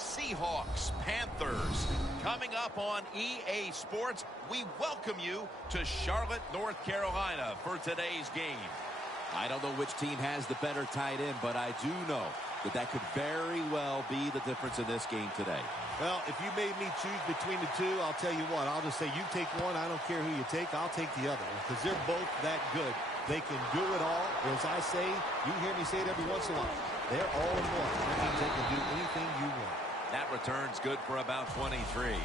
Seahawks, Panthers. Coming up on EA Sports, we welcome you to Charlotte, North Carolina for today's game. I don't know which team has the better tight end, but I do know that could very well be the difference in this game today. Well, if you made me choose between the two, I'll tell you what. I'll just say you take one. I don't care who you take. I'll take the other because they're both that good. They can do it all. As I say, you hear me say it every once in a while. They're all in one. That means they can do anything you want. That return's good for about 23.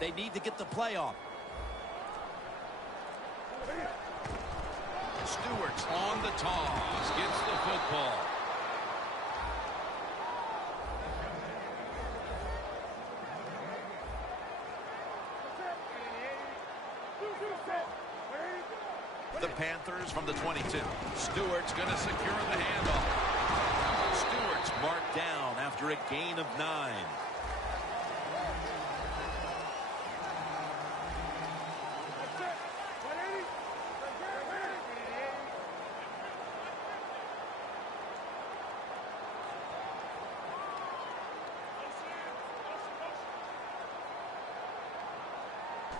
They need to get the play off. Stewart's on the toss. Gets the football. The Panthers from the 22. Stewart's going to secure the handoff. Stewart's marked down after a gain of 9.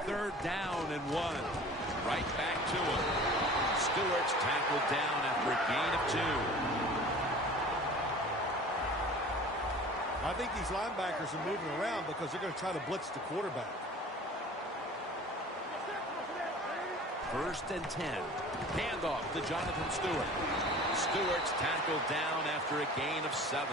Third down and 1. Right back to him. Stewart's tackled down after a gain of 2. I think these linebackers are moving around because they're going to try to blitz the quarterback. First and 10. Handoff to Jonathan Stewart. Stewart's tackled down after a gain of 7.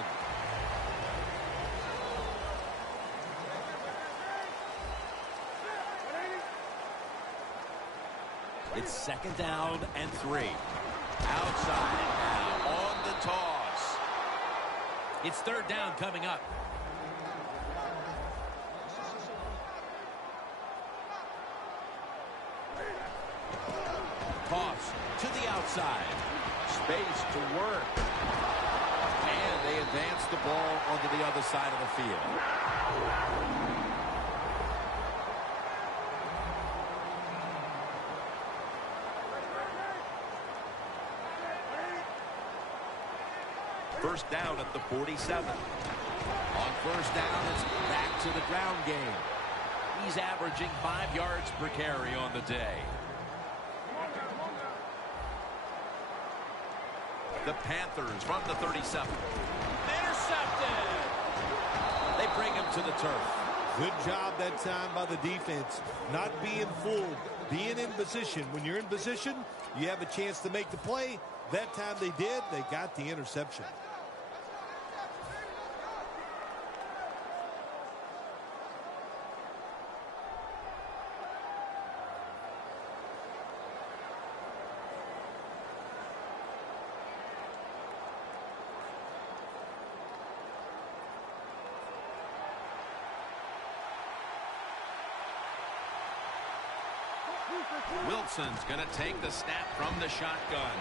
It's second down and 3. Outside now on the toss. It's third down coming up. Toss to the outside. Space to work. And they advance the ball onto the other side of the field. First down at the 47. On first down, it's back to the ground game. He's averaging 5 yards per carry on the day. The Panthers from the 37. Intercepted! They bring him to the turf. Good job that time by the defense. Not being fooled. Being in position. When you're in position, you have a chance to make the play. That time they did. They got the interception. Wilson's going to take the snap from the shotgun.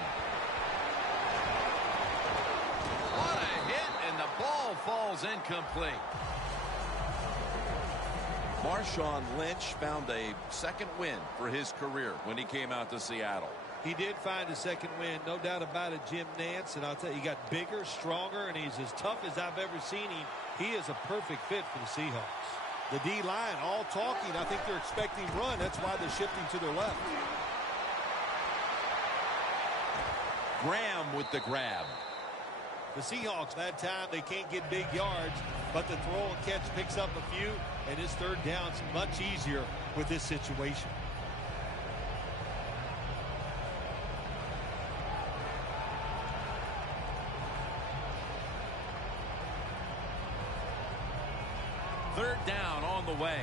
What a hit, and the ball falls incomplete. Marshawn Lynch found a second win for his career when he came out to Seattle. He did find a second win, no doubt about it, Jim Nance. And I'll tell you, he got bigger, stronger, and he's as tough as I've ever seen him. He is a perfect fit for the Seahawks. The D-line all talking. I think they're expecting run. That's why they're shifting to their left. Graham with the grab. The Seahawks, that time, they can't get big yards, but the throw and catch picks up a few, and his third down's much easier with this situation. Third down on the way.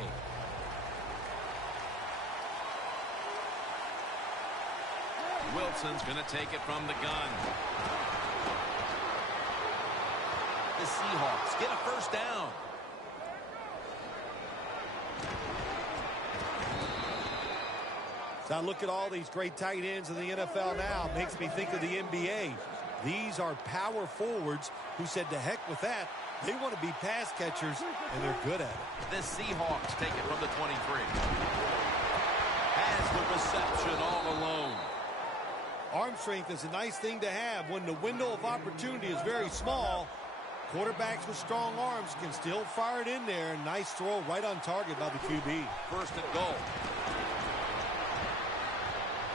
Wilson's going to take it from the gun. The Seahawks get a first down. Now look at all these great tight ends in the NFL now. Makes me think of the NBA. These are power forwards who said to heck with that. They want to be pass catchers, and they're good at it. The Seahawks take it from the 23. Has the reception all alone. Arm strength is a nice thing to have when the window of opportunity is very small. Quarterbacks with strong arms can still fire it in there. Nice throw right on target by the QB. First and goal.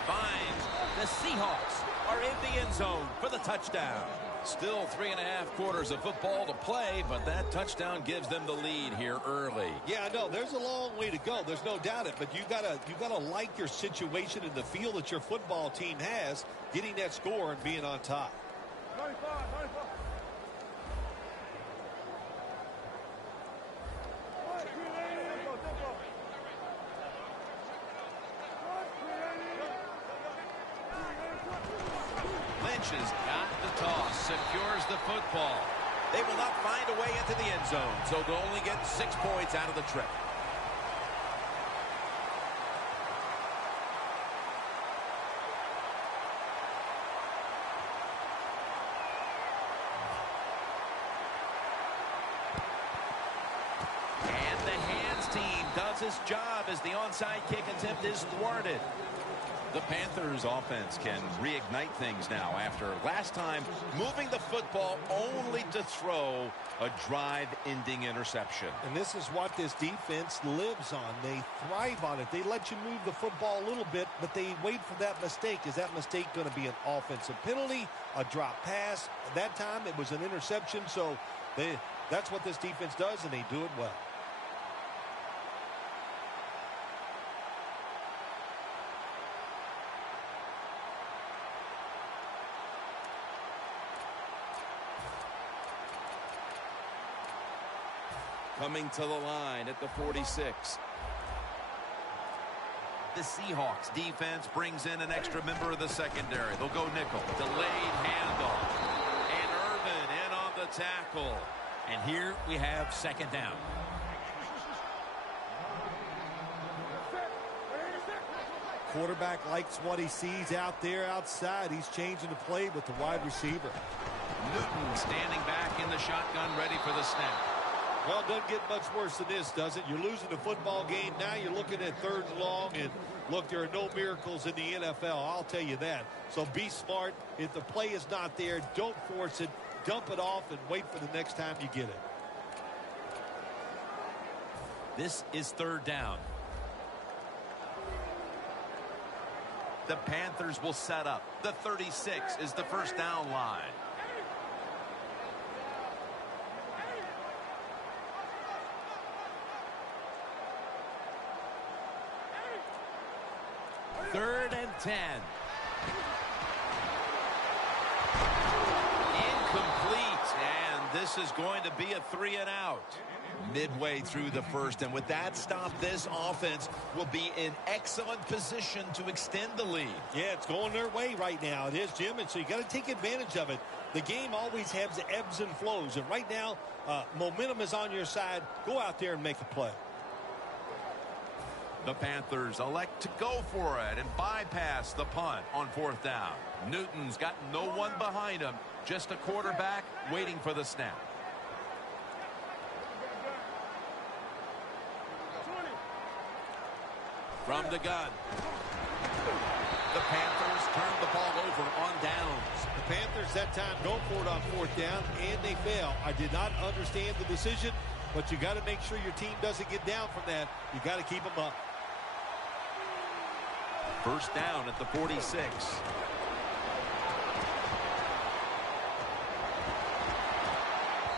Finds the Seahawks are in the end zone for the touchdown. Still 3.5 quarters of football to play, but that touchdown gives them the lead here early. Yeah, I know. There's a long way to go. There's no doubt it. But you gotta like your situation and the feel that your football team has, getting that score and being on top. 95. Has got the toss, secures the football. They will not find a way into the end zone, so they'll only get 6 points out of the trip. And the hands team does its job as the onside kick attempt is thwarted. The Panthers offense can reignite things now after last time moving the football only to throw a drive-ending interception. And this is what this defense lives on. They thrive on it. They let you move the football a little bit, but they wait for that mistake. Is that mistake going to be an offensive penalty, a drop pass? That time it was an interception, so that's what this defense does, and they do it well. Coming to the line at the 46. The Seahawks defense brings in an extra member of the secondary. They'll go nickel. Delayed handoff. And Irvin in on the tackle. And here we have second down. Quarterback likes what he sees out there outside. He's changing the play with the wide receiver. Newton standing back in the shotgun, ready for the snap. Well, it doesn't get much worse than this, does it? You're losing the football game. Now you're looking at third and long. And, look, there are no miracles in the NFL. I'll tell you that. So be smart. If the play is not there, don't force it. Dump it off and wait for the next time you get it. This is third down. The Panthers will set up. The 36 is the first down line. Third and 10. Incomplete, and this is going to be a 3 and out. Midway through the first, and with that stop, this offense will be in excellent position to extend the lead. Yeah, it's going their way right now. It is, Jim, and so you got to take advantage of it. The game always has ebbs and flows, and right now, momentum is on your side. Go out there and make a play. The Panthers elect to go for it and bypass the punt on fourth down. Newton's got no one behind him, just a quarterback waiting for the snap. From the gun. The Panthers turn the ball over on downs. The Panthers that time go for it on fourth down, and they fail. I did not understand the decision, but you got to make sure your team doesn't get down from that. You got to keep them up. First down at the 46.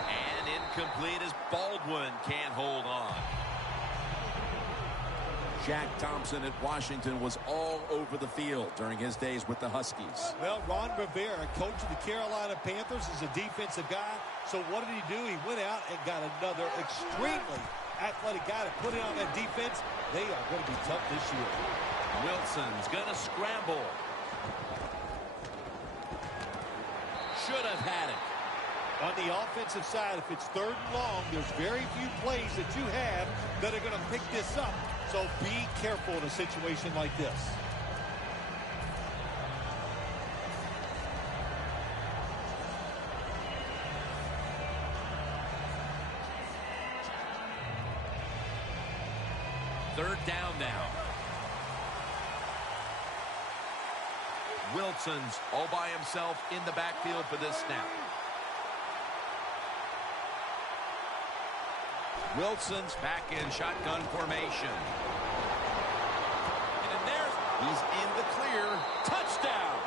And incomplete as Baldwin can't hold on. Jack Thompson at Washington was all over the field during his days with the Huskies. Well, Ron Rivera, coach of the Carolina Panthers, is a defensive guy. So what did he do? He went out and got another extremely athletic guy to put it on that defense. They are going to be tough this year. Wilson's going to scramble. Should have had it. On the offensive side, if it's 3rd and long, there's very few plays that you have that are going to pick this up. So be careful in a situation like this. Third down now. Wilson's all by himself in the backfield for this snap. Wilson's back in shotgun formation. And he's in the clear. Touchdown!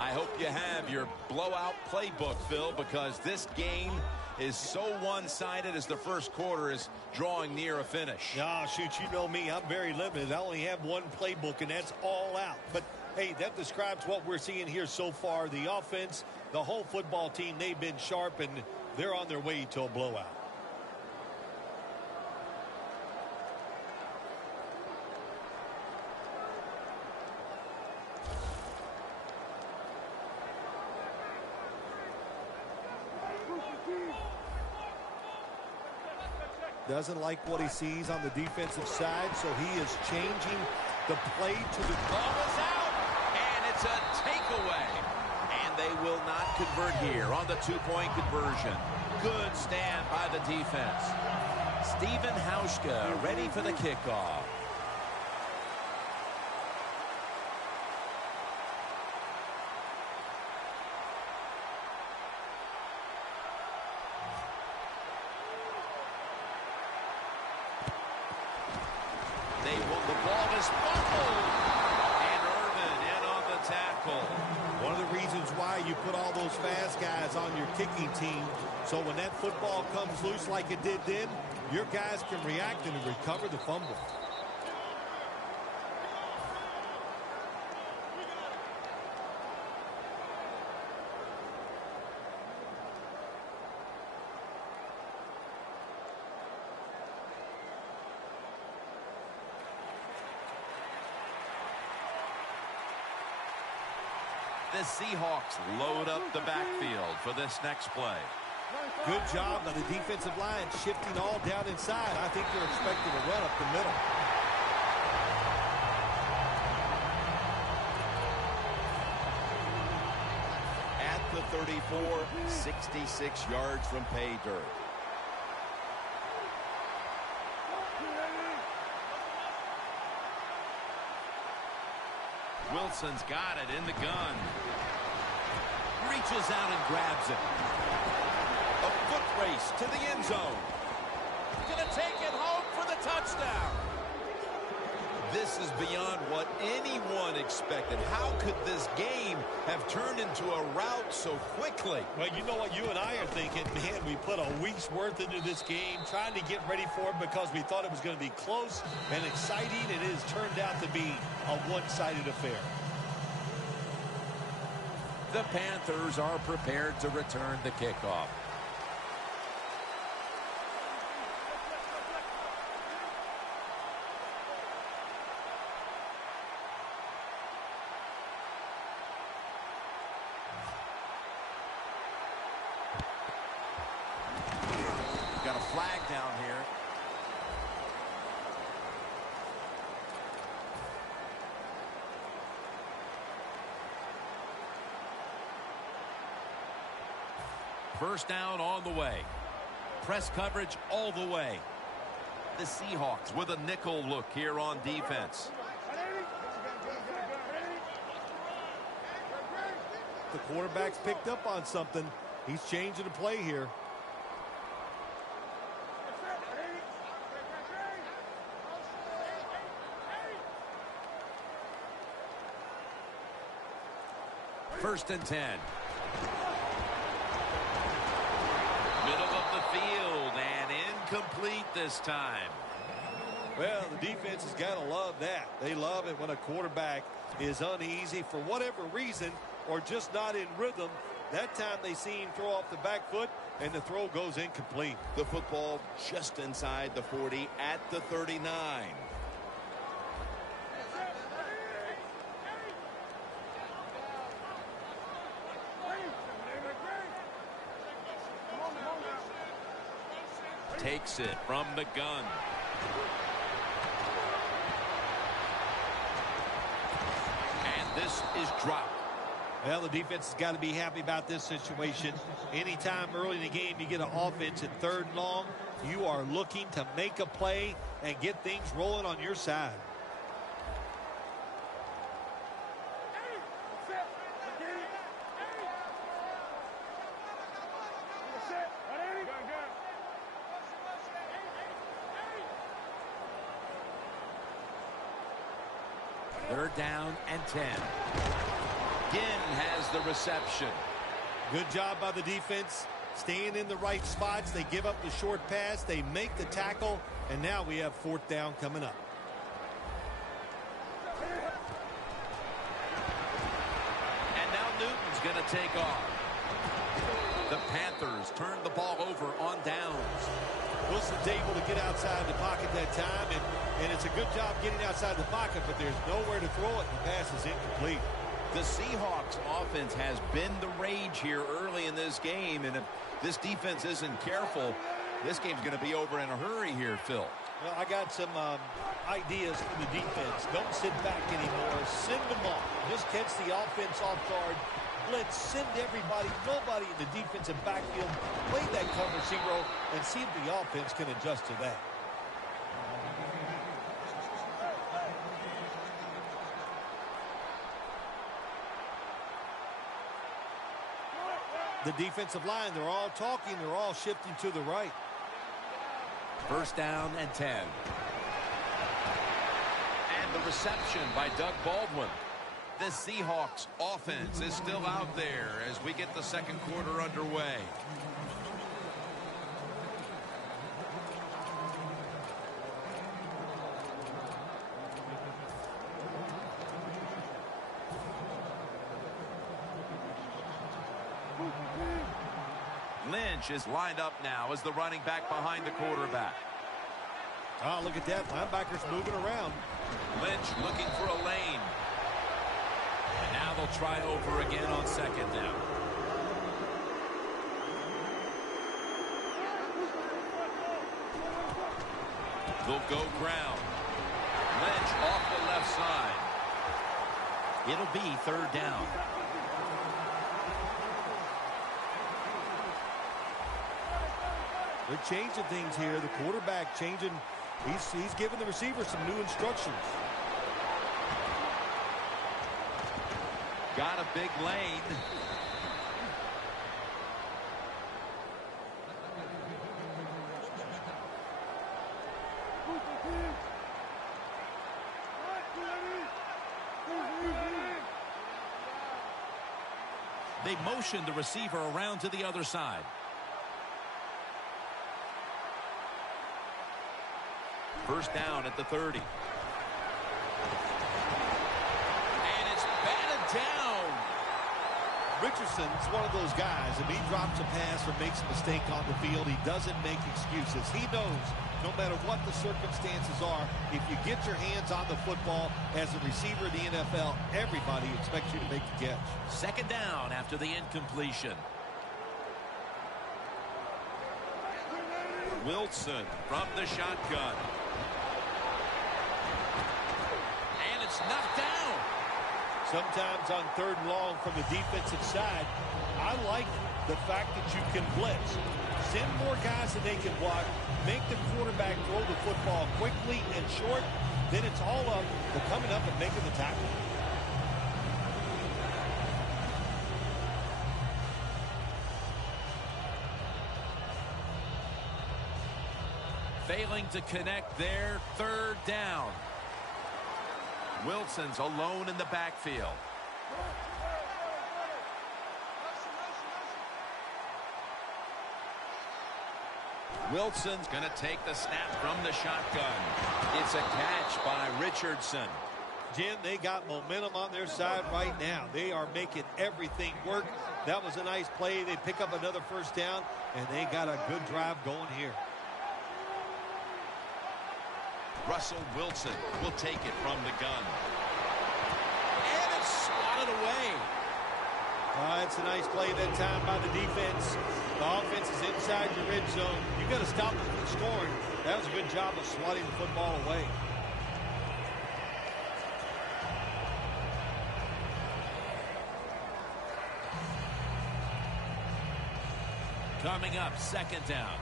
I hope you have your blowout playbook, Phil, because this game is so one-sided as the first quarter is drawing near a finish. Oh, shoot, you know me. I'm very limited. I only have one playbook, and that's all out. But, hey, that describes what we're seeing here so far. The offense, the whole football team, they've been sharp, and they're on their way to a blowout. Doesn't like what he sees on the defensive side, so he is changing the play to the... Ball is out, and it's a takeaway. And they will not convert here on the two-point conversion. Good stand by the defense. Steven Hauschka ready for the kickoff. The ball is fumbled, and Irvin in on the tackle. One of the reasons why you put all those fast guys on your kicking team, so when that football comes loose like it did then, your guys can react and recover the fumble. The Seahawks load up the backfield for this next play. Good job by the defensive line shifting all down inside. I think they're expecting a run up the middle. At the 34, 66 yards from pay dirt. Wilson's got it in the gun. Reaches out and grabs it. A foot race to the end zone. Gonna take it home for the touchdown. This is beyond what anyone expected. How could this game have turned into a rout so quickly? Well, you know what you and I are thinking, man, we put a week's worth into this game trying to get ready for it because we thought it was going to be close and exciting. It has turned out to be a one-sided affair. The Panthers are prepared to return the kickoff. Got a flag down here. First down on the way. Press coverage all the way. The Seahawks with a nickel look here on defense. The quarterback's picked up on something. He's changing the play here. First and 10. Middle of the field and incomplete this time. Well, the defense has got to love that. They love it when a quarterback is uneasy for whatever reason or just not in rhythm. That time they see him throw off the back foot, and the throw goes incomplete. The football just inside the 40 at the 39. Takes it from the gun. And this is dropped. Well, the defense has got to be happy about this situation. Anytime early in the game you get an offense at 3rd and long, you are looking to make a play and get things rolling on your side. They're down and 10. Ginn has the reception. Good job by the defense. Staying in the right spots. They give up the short pass. They make the tackle. And now we have 4th down coming up. And now Newton's going to take off. The Panthers turn the ball over on downs. Wilson's able to get outside the pocket that time. And it's a good job getting outside the pocket, but there's nowhere to throw it. The pass is incomplete. The Seahawks offense has been the rage here early in this game, and if this defense isn't careful, this game's going to be over in a hurry here, Phil. Well, I got some ideas for the defense. Don't sit back anymore. Send them off. Just catch the offense off guard. Blitz, send everybody, nobody in the defensive backfield. Play that cover 0 and see if the offense can adjust to that. The defensive line, they're all talking. They're all shifting to the right. 1st down and 10. And the reception by Doug Baldwin. The Seahawks offense is still out there as we get the 2nd quarter underway. Lynch is lined up now as the running back behind the quarterback. Oh, look at that. Linebackers moving around. Lynch looking for a lane. And now they'll try over again on 2nd down. They'll go ground. Lynch off the left side. It'll be 3rd down. They're changing things here. The quarterback changing. He's giving the receiver some new instructions. Got a big lane. They motioned the receiver around to the other side. First down at the 30. And it's batted down. Richardson's one of those guys. If he drops a pass or makes a mistake on the field, he doesn't make excuses. He knows no matter what the circumstances are, if you get your hands on the football as a receiver in the NFL, everybody expects you to make the catch. 2nd down after the incompletion. Wilson from the shotgun. And it's knocked down. Sometimes on 3rd and long from the defensive side, I like the fact that you can blitz. Send more guys that they can block. Make the quarterback throw the football quickly and short. Then it's all up to coming up and making the tackle. Failing to connect there. 3rd down. Wilson's alone in the backfield. Wilson's going to take the snap from the shotgun. It's a catch by Richardson. Jim, they got momentum on their side right now. They are making everything work. That was a nice play. They pick up another first down, and they got a good drive going here. Russell Wilson will take it from the gun. And it's swatted away. It's a nice play that time by the defense. The offense is inside your red zone. You got to stop them from scoring. That was a good job of swatting the football away. Coming up, second down.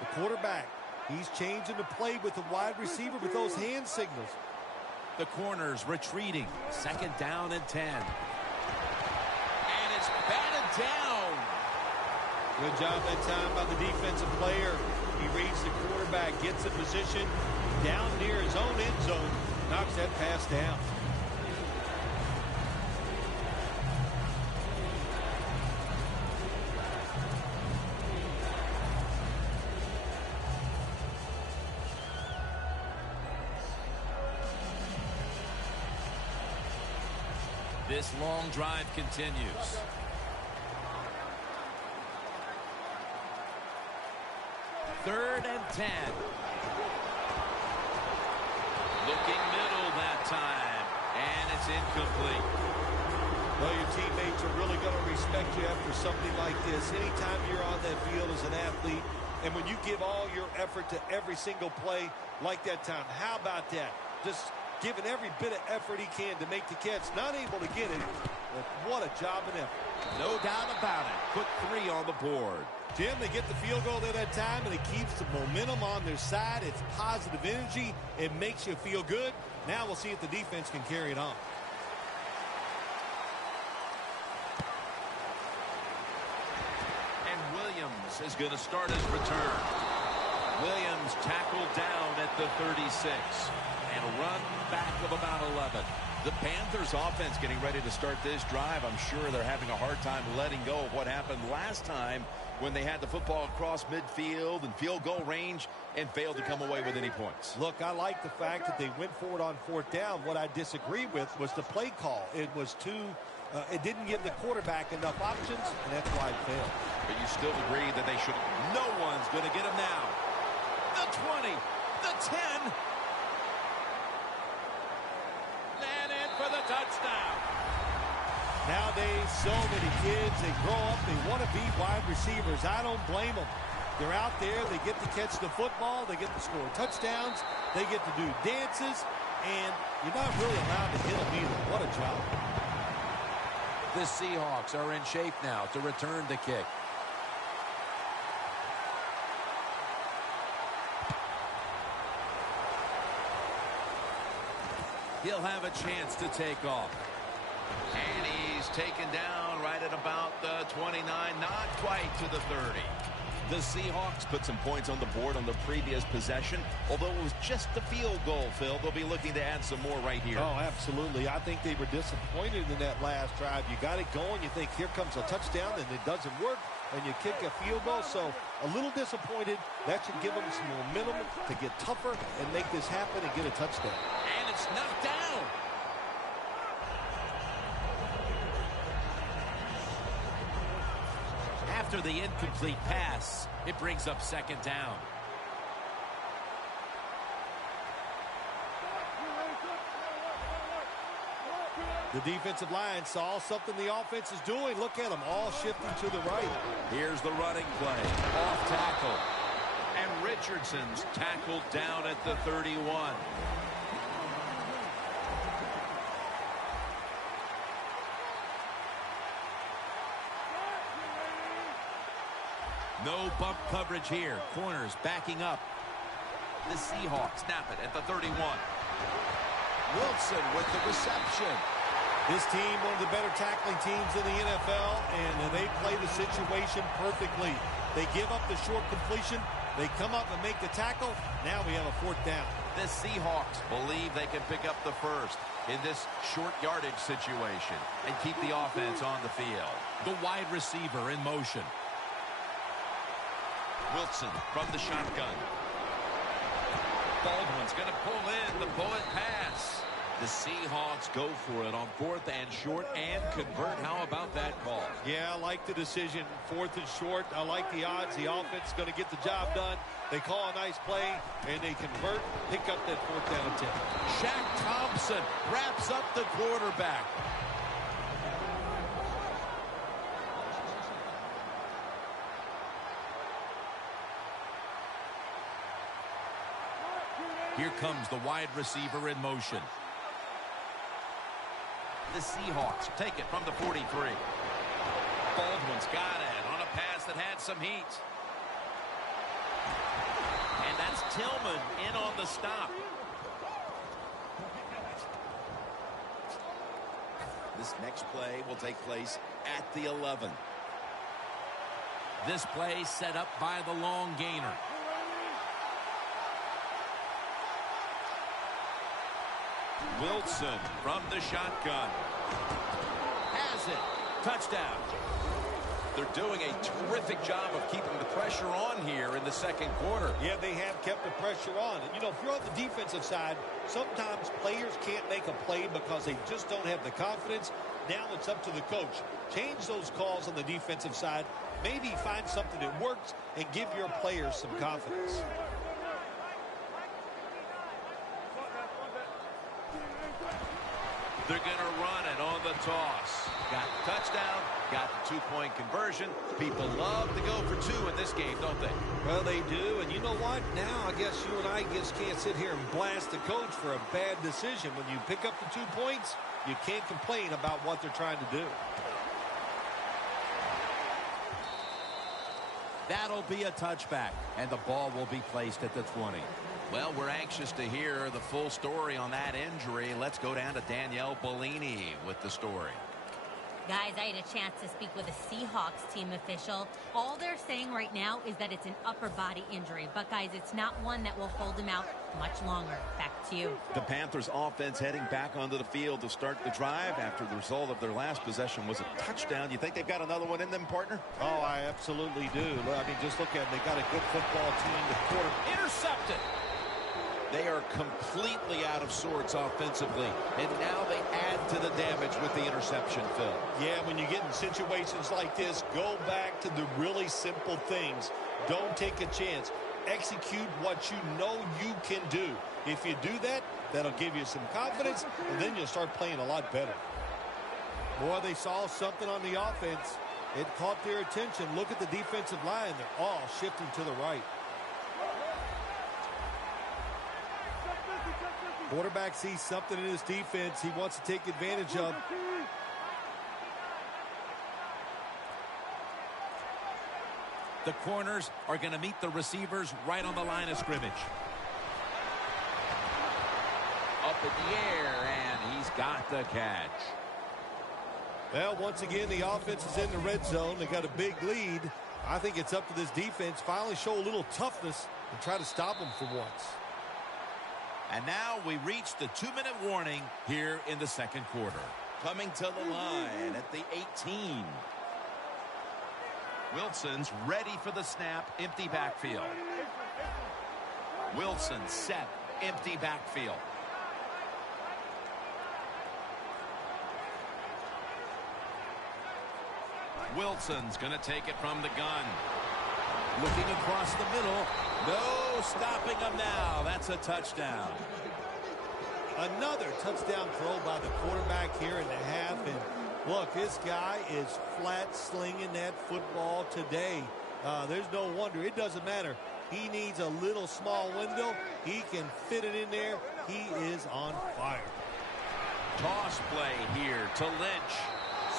The quarterback, he's changing the play with the wide receiver with those hand signals. The corners retreating. Second down and 10. And it's batted down. Good job that time by the defensive player. He reads the quarterback, gets in position down near his own end zone, knocks that pass down. This long drive continues. Third and 10. Looking middle that time. And it's incomplete. Well, your teammates are really going to respect you after something like this. Anytime you're on that field as an athlete, and when you give all your effort to every single play like that time, how about that? Just giving every bit of effort he can to make the catch. Not able to get it, but what a job and effort. No doubt about it. Put 3 on the board. Jim, they get the field goal at that time, and it keeps the momentum on their side. It's positive energy. It makes you feel good. Now we'll see if the defense can carry it on. And Williams is going to start his return. Williams tackled down at the 36. And a run back of about 11. The Panthers offense getting ready to start this drive. I'm sure they're having a hard time letting go of what happened last time when they had the football across midfield and field goal range and failed to come away with any points. Look, I like the fact that they went forward on fourth down. What I disagree with was the play call. It was too, it didn't give the quarterback enough options, and that's why it failed. But you still agree that they should. No one's going to get him now. The 20, the 10. And in for the touchdown. Nowadays, so many kids, they grow up, they want to be wide receivers. I don't blame them. They're out there, they get to catch the football, they get to score touchdowns, they get to do dances, and you're not really allowed to hit them either. What a job. The Seahawks are in shape now to return the kick. He'll have a chance to take off. And he's taken down right at about the 29, not quite to the 30. The Seahawks put some points on the board on the previous possession. Although it was just a field goal, Phil, they'll be looking to add some more right here. Oh, absolutely. I think they were disappointed in that last drive. You got it going. You think here comes a touchdown, and it doesn't work, and you kick a field goal. So a little disappointed. That should give them some momentum to get tougher and make this happen and get a touchdown. And it's knocked down. After the incomplete pass, it brings up second down. The defensive line saw something the offense is doing. Look at them all shifting to the right. Here's the running play. Off tackle. And Richardson's tackled down at the 31. No bump coverage here. Corners backing up. The Seahawks snap it at the 31. Wilson with the reception. This team, one of the better tackling teams in the NFL, and they play the situation perfectly. They give up the short completion. They come up and make the tackle. Now we have a fourth down. The Seahawks believe they can pick up the first. in this short yardage situation and keep the offense on the field. The wide receiver in motion. Wilson from the shotgun. Baldwin's going to pull in the bullet pass. The Seahawks go for it on 4th and short and convert. How about that call? Yeah, I like the decision. 4th and short. I like the odds. The offense is going to get the job done. They call a nice play, and they convert, pick up that 4th down and 10. Shaq Thompson wraps up the quarterback. Here comes the wide receiver in motion. The Seahawks take it from the 43. Baldwin's got it on a pass that had some heat. And that's Tillman in on the stop. This next play will take place at the 11. This play set up by the long gainer. Wilson from the shotgun. Has it. Touchdown. They're doing a terrific job of keeping the pressure on here in the second quarter. Yeah, they have kept the pressure on. And, you know, if you're on the defensive side, sometimes players can't make a play because they just don't have the confidence. Now it's up to the coach. Change those calls on the defensive side. Maybe find something that works and give your players some confidence. They're going to run it on the toss. Got the touchdown, got the 2-point conversion. People love to go for 2 in this game, don't they? Well, they do. And you know what? Now I guess you and I just can't sit here and blast the coach for a bad decision. When you pick up the 2 points, you can't complain about what they're trying to do. That'll be a touchback, and the ball will be placed at the 20. Well, we're anxious to hear the full story on that injury. Let's go down to Danielle Bellini with the story. Guys, I had a chance to speak with a Seahawks team official. All they're saying right now is that it's an upper body injury. But, guys, it's not one that will hold him out much longer. Back to you. The Panthers offense heading back onto the field to start the drive after the result of their last possession was a touchdown. You think they've got another one in them, partner? Oh, I absolutely do. I mean, just look at them. They got a good football team. The quarter Intercepted. They are completely out of sorts offensively, and now they add to the damage with the interception, Phil. Yeah, when you get in situations like this, go back to the really simple things. Don't take a chance. Execute what you know you can do. If you do that, that'll give you some confidence, and then you'll start playing a lot better. Boy, they saw something on the offense. It caught their attention. Look at the defensive line. They're all shifting to the right. Quarterback sees something in his defense he wants to take advantage of. The corners are going to meet the receivers right on the line of scrimmage. Up in the air, and he's got the catch. Well, once again, the offense is in the red zone. They got a big lead. I think it's up to this defense finally show a little toughness and try to stop them for once. And now we reach the 2-minute warning here in the second quarter. Coming to the line at the 18. Wilson's ready for the snap, empty backfield. Wilson set, empty backfield. Wilson's going to take it from the gun. Looking across the middle. No stopping him now. That's a touchdown. Another touchdown throw by the quarterback here in the half. And look, this guy is flat slinging that football today. There's no wonder. It doesn't matter. He needs a little small window. He can fit it in there. He is on fire. Toss play here to Lynch.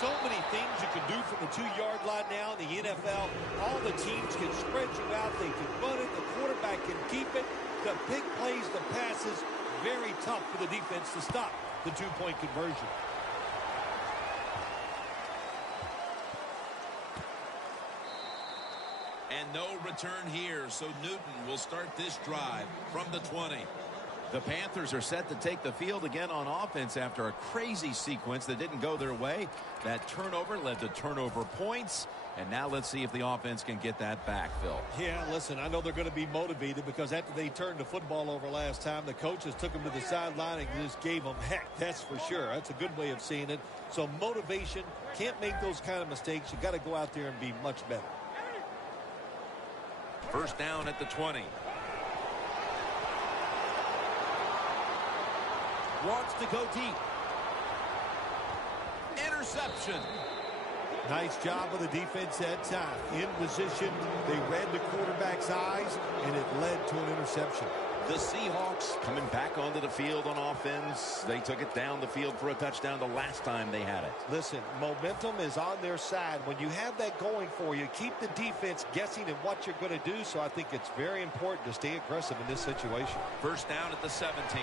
So many things you can do from the 2-yard line now in the NFL. All the teams can spread you out. They can run it. The quarterback can keep it. The big plays, the passes, very tough for the defense to stop the 2-point conversion. And no return here, so Newton will start this drive from the 20. The Panthers are set to take the field again on offense after a crazy sequence that didn't go their way. That turnover led to turnover points. And now let's see if the offense can get that back, Phil. Yeah, listen, I know they're going to be motivated because after they turned the football over last time, the coaches took them to the sideline and just gave them heck. That's for sure. That's a good way of seeing it. So motivation, can't make those kind of mistakes. You got to go out there and be much better. First down at the 20. Wants to go deep. Interception. Nice job of the defense that time. In position, they read the quarterback's eyes, and it led to an interception. The Seahawks coming back onto the field on offense. They took it down the field for a touchdown the last time they had it. Listen, momentum is on their side. When you have that going for you, keep the defense guessing at what you're going to do. So I think it's very important to stay aggressive in this situation. First down at the 17.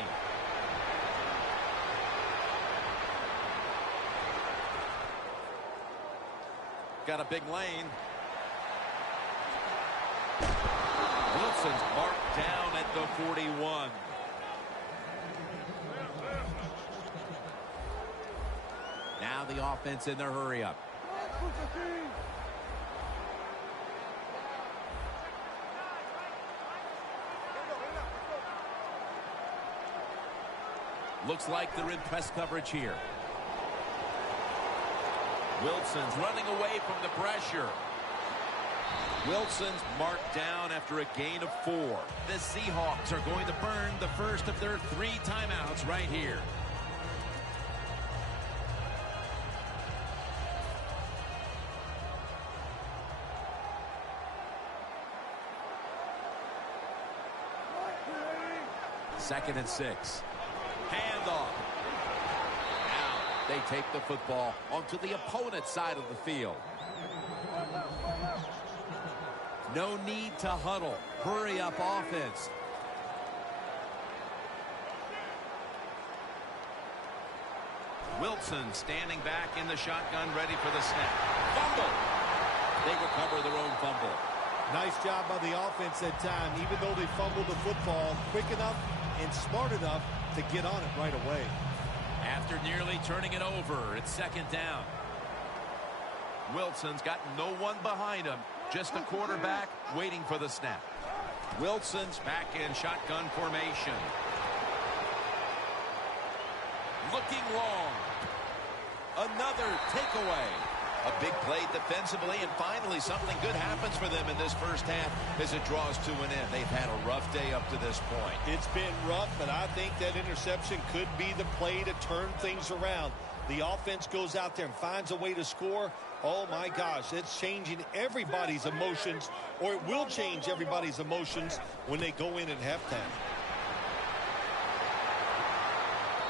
Got a big lane. Wilson's marked down at the 41. Now the offense in their hurry up. Looks like they're in press coverage here. Wilson's running away from the pressure. Wilson's marked down after a gain of 4. The Seahawks are going to burn the first of their 3 timeouts right here. Second and 6. Handoff. They take the football onto the opponent's side of the field. No need to huddle. Hurry up offense. Wilson standing back in the shotgun, ready for the snap. Fumble. They recover their own fumble. Nice job by the offense that time. Even though they fumbled the football, quick enough and smart enough to get on it right away. After nearly turning it over, it's second down. Wilson's got no one behind him, just a quarterback waiting for the snap. Wilson's back in shotgun formation. Looking long. Another takeaway. A big play defensively, and finally something good happens for them in this first half as it draws to an end. They've had a rough day up to this point. It's been rough, but I think that interception could be the play to turn things around. The offense goes out there and finds a way to score. Oh, my gosh, it's changing everybody's emotions, or it will change everybody's emotions when they go in at halftime.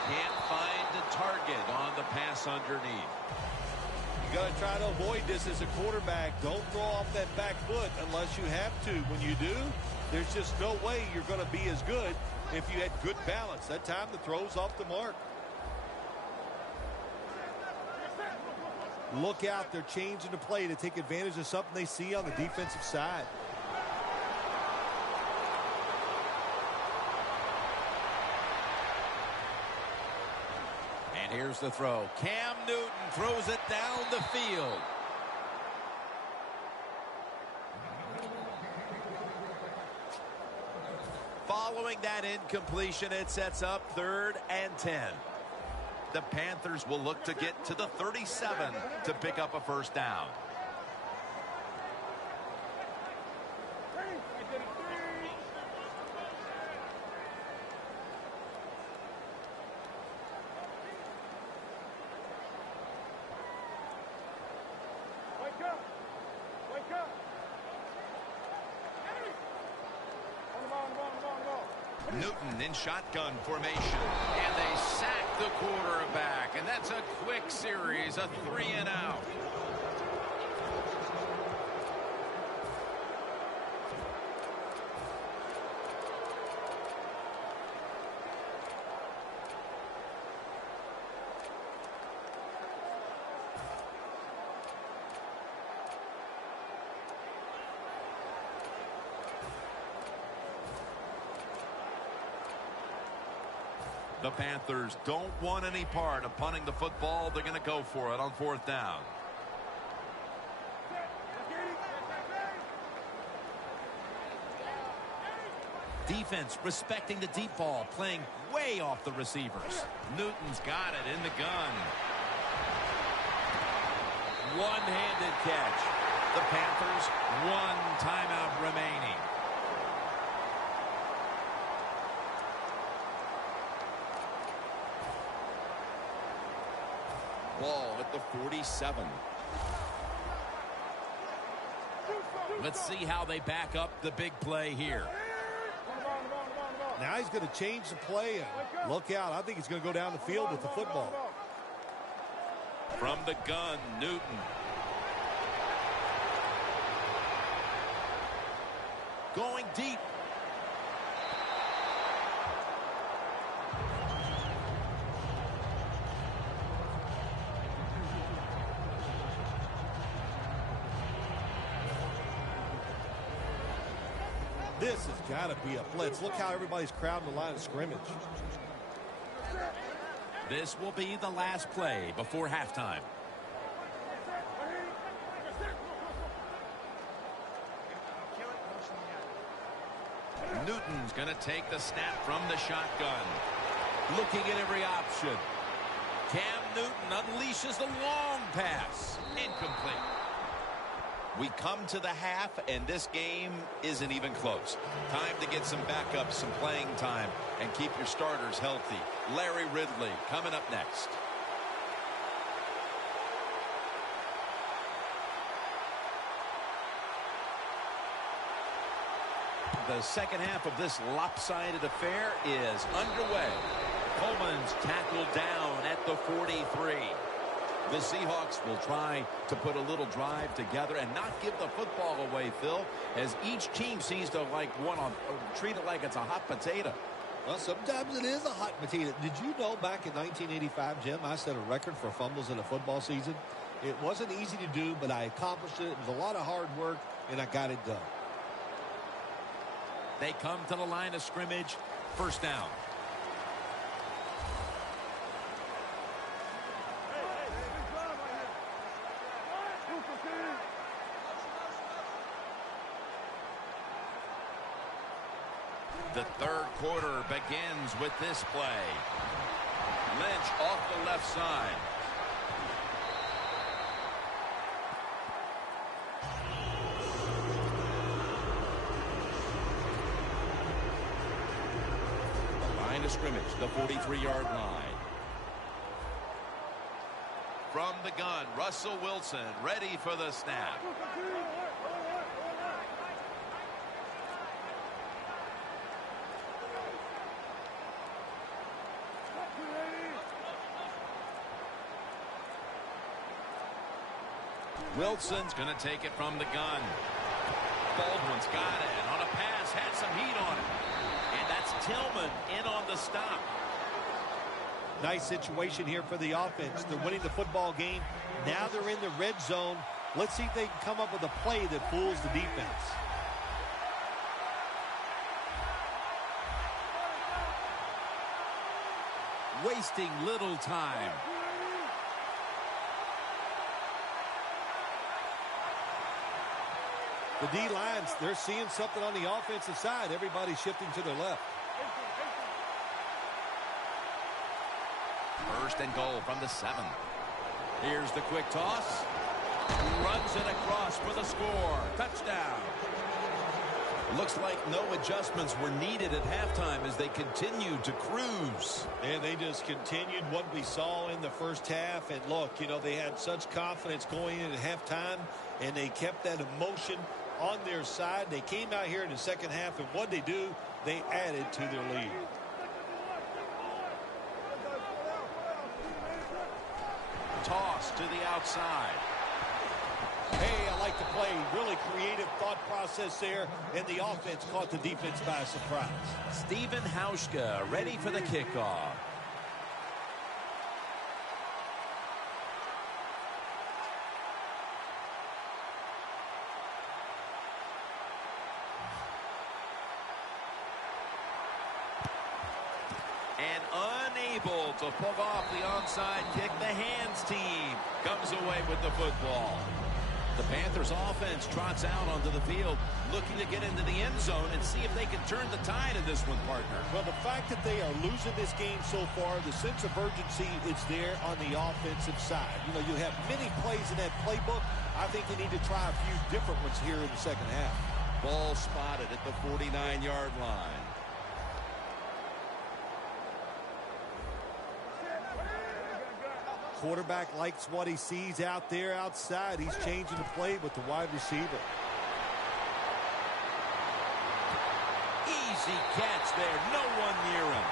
Can't find the target on the pass underneath. You got to try to avoid this as a quarterback. Don't throw off that back foot unless you have to. When you do, there's just no way you're going to be as good if you had good balance. That time the throw's off the mark. Look out. They're changing the play to take advantage of something they see on the defensive side. And here's the throw. Cam Newton throws it down the field. Following that incompletion, it sets up 3rd and 10. The Panthers will look to get to the 37 to pick up a first down. Newton in shotgun formation, and they sack the quarterback, and that's a quick series, a 3 and out. The Panthers don't want any part of punting the football. They're going to go for it on 4th down. Defense respecting the deep ball, playing way off the receivers. Newton's got it in the gun. One-handed catch. The Panthers, 1 timeout remaining. Ball at the 47. Let's see how they back up the big play here. Now he's going to change the play and look out. I think he's going to go down the field with the football. From the gun, Newton. Going deep. This has got to be a blitz. Look how everybody's crowding the line of scrimmage. This will be the last play before halftime. Newton's going to take the snap from the shotgun. Looking at every option. Cam Newton unleashes the long pass. Incomplete. We come to the half, and this game isn't even close. Time to get some backups, some playing time, and keep your starters healthy. Larry Ridley coming up next. The second half of this lopsided affair is underway. Coleman's tackled down at the 43. The Seahawks will try to put a little drive together and not give the football away, Phil, as each team seems to treat it like it's a hot potato. Well, sometimes it is a hot potato. Did you know back in 1985, Jim, I set a record for fumbles in a football season? It wasn't easy to do, but I accomplished it. It was a lot of hard work, and I got it done. They come to the line of scrimmage. 1st down. The 3rd quarter begins with this play. Lynch off the left side. The line of scrimmage, the 43-yard line. From the gun, Russell Wilson ready for the snap. Wilson's going to take it from the gun. Baldwin's got it on a pass, had some heat on it. And that's Tillman in on the stop. Nice situation here for the offense. They're winning the football game. Now they're in the red zone. Let's see if they can come up with a play that fools the defense. Wasting little time. The D-lines, they're seeing something on the offensive side. Everybody's shifting to their left. 1st and goal from the 7. Here's the quick toss. Runs it across for the score. Touchdown. Looks like no adjustments were needed at halftime as they continued to cruise. And they just continued what we saw in the first half. And look, you know, they had such confidence going in at halftime, and they kept that emotion on their side. They came out here in the second half, and what they do, they added to their lead. Toss to the outside. Hey, I like the play. Really creative thought process there, and the offense caught the defense by surprise. Stephen Hauschka ready for the kickoff. An To pull off the onside kick, the hands team comes away with the football. The Panthers offense trots out onto the field, looking to get into the end zone and see if they can turn the tide in this one, partner. Well, the fact that they are losing this game so far, the sense of urgency is there on the offensive side. You know, you have many plays in that playbook. I think they need to try a few different ones here in the second half. Ball spotted at the 49-yard line. Quarterback likes what he sees out there outside. He's changing the play with the wide receiver. Easy catch there. No one near him.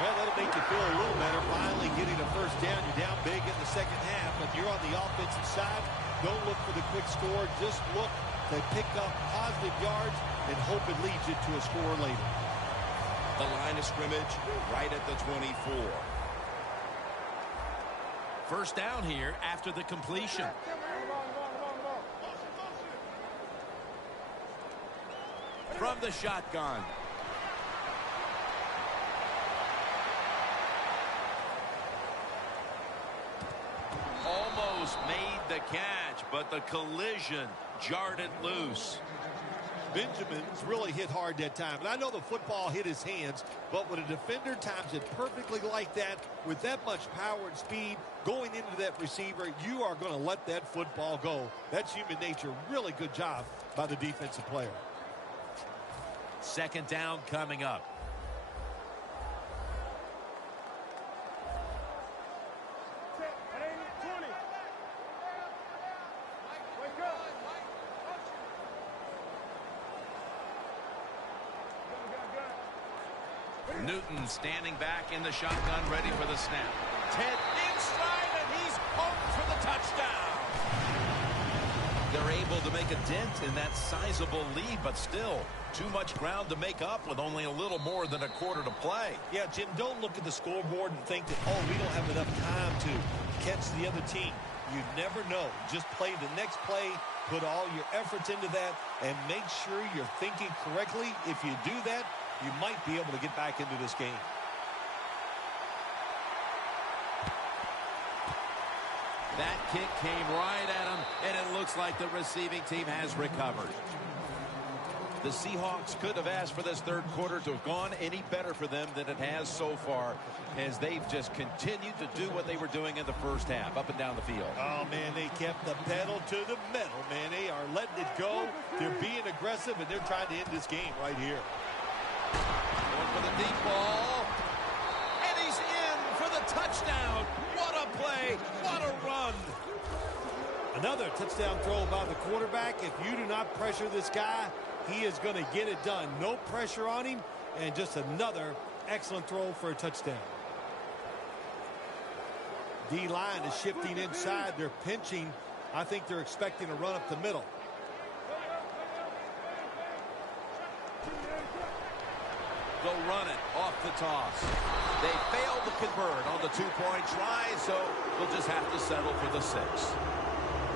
Well, that'll make you feel a little better. Finally getting a first down. You're down big in the second half, but you're on the offensive side. Don't look for the quick score. Just look to pick up positive yards and hope it leads you to a score later. The line of scrimmage right at the 24. First down here after the completion. From the shotgun. Almost made the catch, but the collision jarred it loose. Benjamin's really hit hard that time. And I know the football hit his hands, but when a defender times it perfectly like that, with that much power and speed going into that receiver, you are going to let that football go. That's human nature. Really good job by the defensive player. Second down coming up. Newton standing back in the shotgun, ready for the snap. Ted in stride, and he's home for the touchdown. They're able to make a dent in that sizable lead, but still too much ground to make up with only a little more than a quarter to play. Yeah, Jim, don't look at the scoreboard and think that, oh, we don't have enough time to catch the other team. You never know. Just play the next play, put all your efforts into that, and make sure you're thinking correctly. If you do that, you might be able to get back into this game. That kick came right at him, and it looks like the receiving team has recovered. The Seahawks could have asked for this third quarter to have gone any better for them than it has so far, as they've just continued to do what they were doing in the first half, up and down the field. Oh, man, they kept the pedal to the metal, man. They are letting it go. They're being aggressive, and they're trying to end this game right here. Going for the deep ball. And he's in for the touchdown. What a play. What a run. Another touchdown throw by the quarterback. If you do not pressure this guy, he is going to get it done. No pressure on him, and just another excellent throw for a touchdown. D-line is shifting inside. They're pinching. I think they're expecting a run up the middle. Go run it off the toss. They failed to convert on the two-point try, so we'll just have to settle for the 6.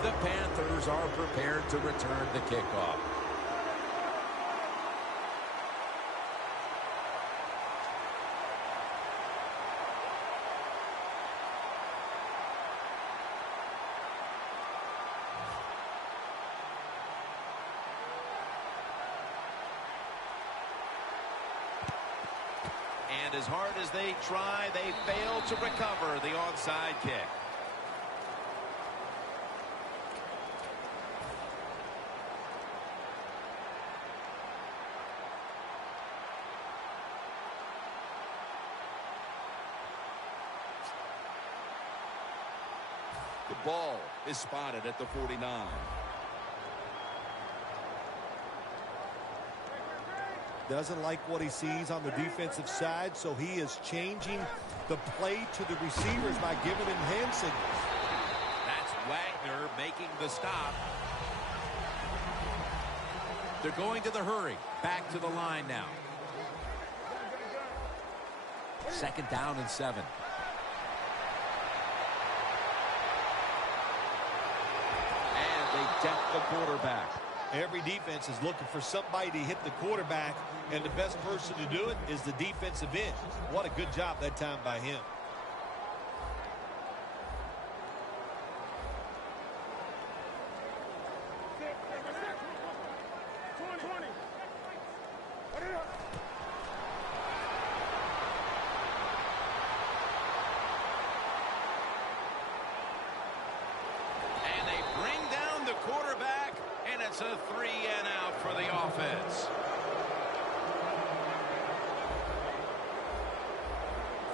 The Panthers are prepared to return the kickoff. And as hard as they try, they fail to recover the onside kick. The ball is spotted at the 49. Doesn't like what he sees on the defensive side, so he is changing the play to the receivers by giving him hand signals. That's Wagner making the stop. They're going to the hurry. Back to the line now. Second down and 7. And they deck the quarterback. Every defense is looking for somebody to hit the quarterback, and the best person to do it is the defensive end. What a good job that time by him.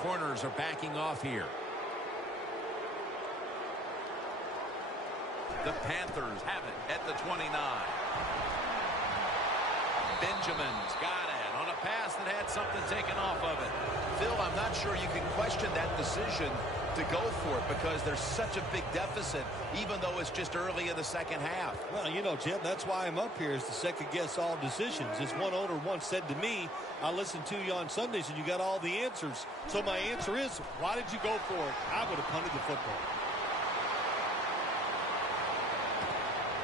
corners are backing off here. The Panthers have it at the 29. Benjamin's got it on a pass that had something taken off of it. Phil, I'm not sure you can question that decision to go for it because there's such a big deficit, even though it's just early in the second half. Well, you know, Jim, that's why I'm up here, is to second-guess all decisions. As one owner once said to me, I listen to you on Sundays and you got all the answers. So my answer is, why did you go for it? I would have punted the football.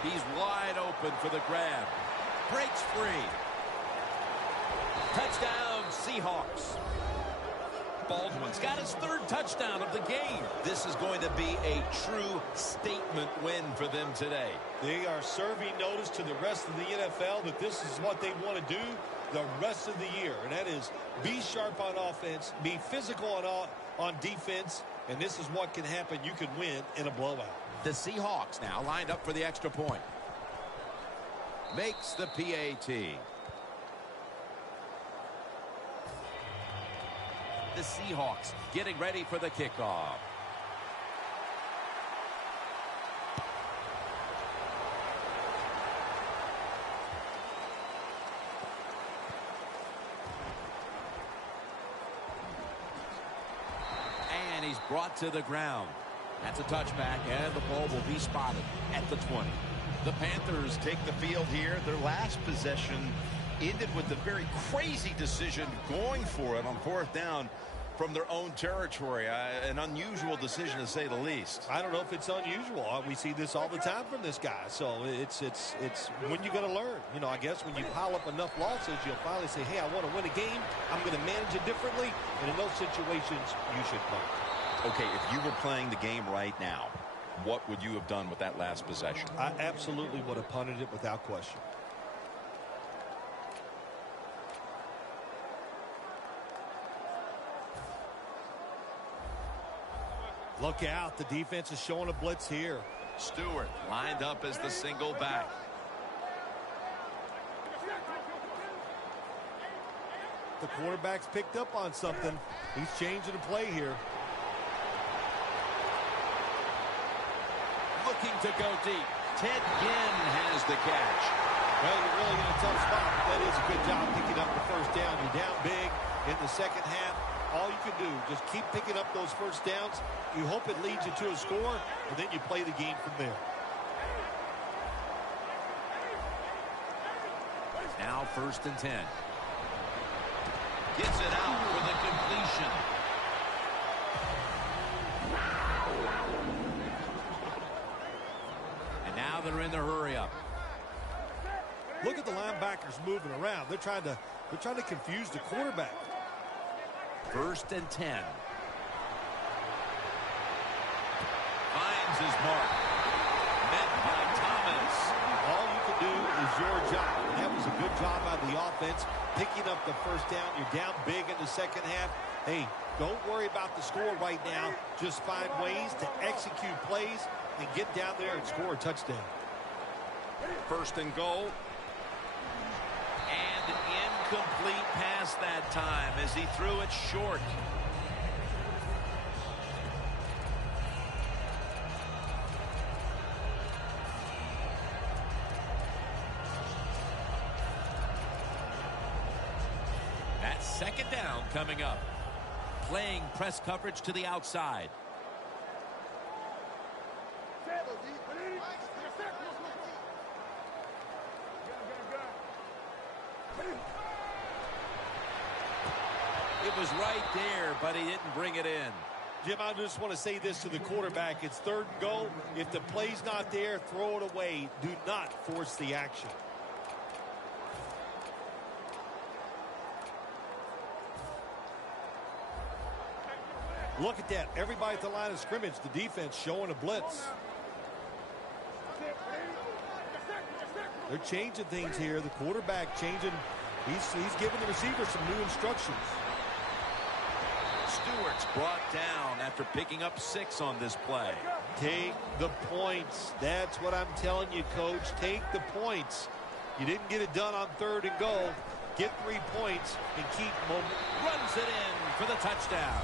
He's wide open for the grab. Breaks free. Touchdown, Seahawks. Baldwin's got his third touchdown of the game. This is going to be a true statement win for them today. They are serving notice to the rest of the NFL that this is what they want to do the rest of the year. And that is be sharp on offense, be physical on defense, and this is what can happen. You can win in a blowout. The Seahawks now lined up for the extra point. Makes the PAT. The Seahawks getting ready for the kickoff. And he's brought to the ground. That's a touchback, and the ball will be spotted at the 20. The Panthers take the field here. Their last possession ended with a very crazy decision going for it on fourth down from their own territory. An unusual decision, to say the least. I don't know if it's unusual. We see this all the time from this guy. So it's when you're going to learn. You know, I guess when you pile up enough losses, you'll finally say, hey, I want to win a game. I'm going to manage it differently. And in those situations, you should punt. Okay, if you were playing the game right now, what would you have done with that last possession? I absolutely would have punted it without question. Look out. The defense is showing a blitz here. Stewart lined up as the single back. The quarterback's picked up on something. He's changing the play here. Looking to go deep. Ted Ginn has the catch. Well, you're really in a tough spot. That is a good job picking up the first down. You're down big in the second half. All you can do, just keep picking up those first downs. You hope it leads you to a score, and then you play the game from there. Now 1st and 10. Gets it out for the completion. And now they're in the hurry-up. Look at the linebackers moving around. They're trying to confuse the quarterback. 1st and 10. Finds his mark. Met by Thomas. All you can do is your job. And that was a good job by the offense, picking up the first down. You're down big in the second half. Hey, don't worry about the score right now. Just find ways to execute plays and get down there and score a touchdown. 1st and goal. And an incomplete pass that time as he threw it short. That's 2nd down coming up. Playing press coverage to the outside. It was right there, but he didn't bring it in. Jim, I just want to say this to the quarterback. It's 3rd and goal. If the play's not there, throw it away. Do not force the action. Look at that. Everybody at the line of scrimmage, the defense showing a blitz. They're changing things here. The quarterback changing. He's giving the receiver some new instructions. Stewart's brought down after picking up 6 on this play. Take the points. That's what I'm telling you, Coach. Take the points. You didn't get it done on 3rd and goal. Get 3 points and keep momentum. Runs it in for the touchdown.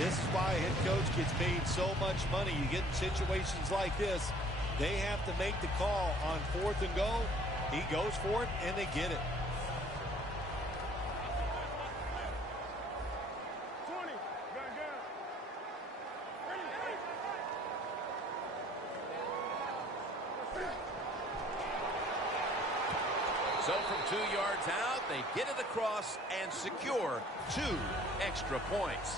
This is why a head coach gets paid so much money. You get in situations like this, they have to make the call on 4th and go. He goes for it, and they get it. So from 2 yards out, they get it across and secure 2 extra points.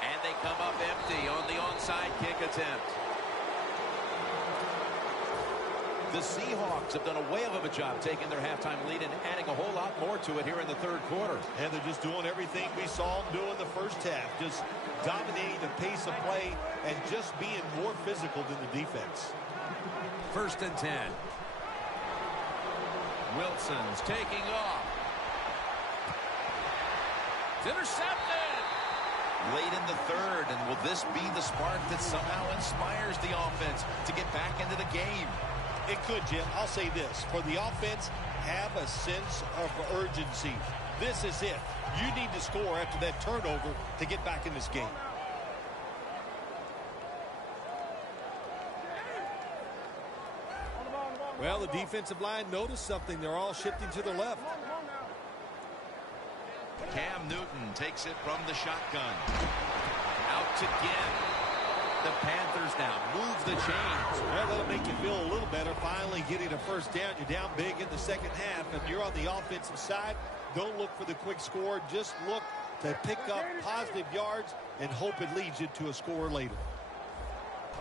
And they come up empty on the onside kick attempt. The Seahawks have done a whale of a job taking their halftime lead and adding a whole lot more to it here in the 3rd quarter. And they're just doing everything we saw them do in the first half. Just dominating the pace of play and just being more physical than the defense. 1st and 10. Wilson's taking off. It's intercepted. Late in the 3rd, and will this be the spark that somehow inspires the offense to get back into the game? It could, Jim. I'll say this. For the offense, have a sense of urgency. This is it. You need to score after that turnover to get back in this game. Well, the defensive line noticed something. They're all shifting to the left. Cam Newton takes it from the shotgun. Out to Ginn. The Panthers now move the chains. Well, that'll make you feel a little better. Finally getting a first down. You're down big in the second half, and you're on the offensive side. Don't look for the quick score. Just look to pick up positive yards and hope it leads you to a score later.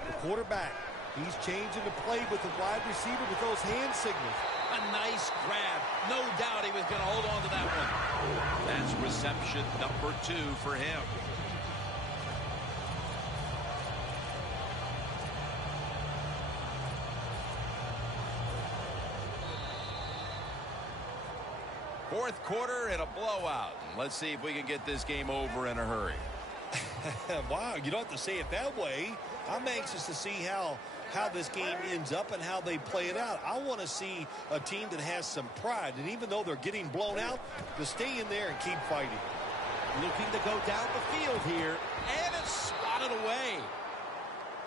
The quarterback, he's changing the play with the wide receiver with those hand signals. A nice grab. No doubt he was going to hold on to that one. That's reception number 2 for him. Fourth quarter and a blowout. Let's see if we can get this game over in a hurry. Wow, you don't have to say it that way. I'm anxious to see how this game ends up and how they play it out. I want to see a team that has some pride, and even though they're getting blown out, to stay in there and keep fighting. Looking to go down the field here, and it's swatted away.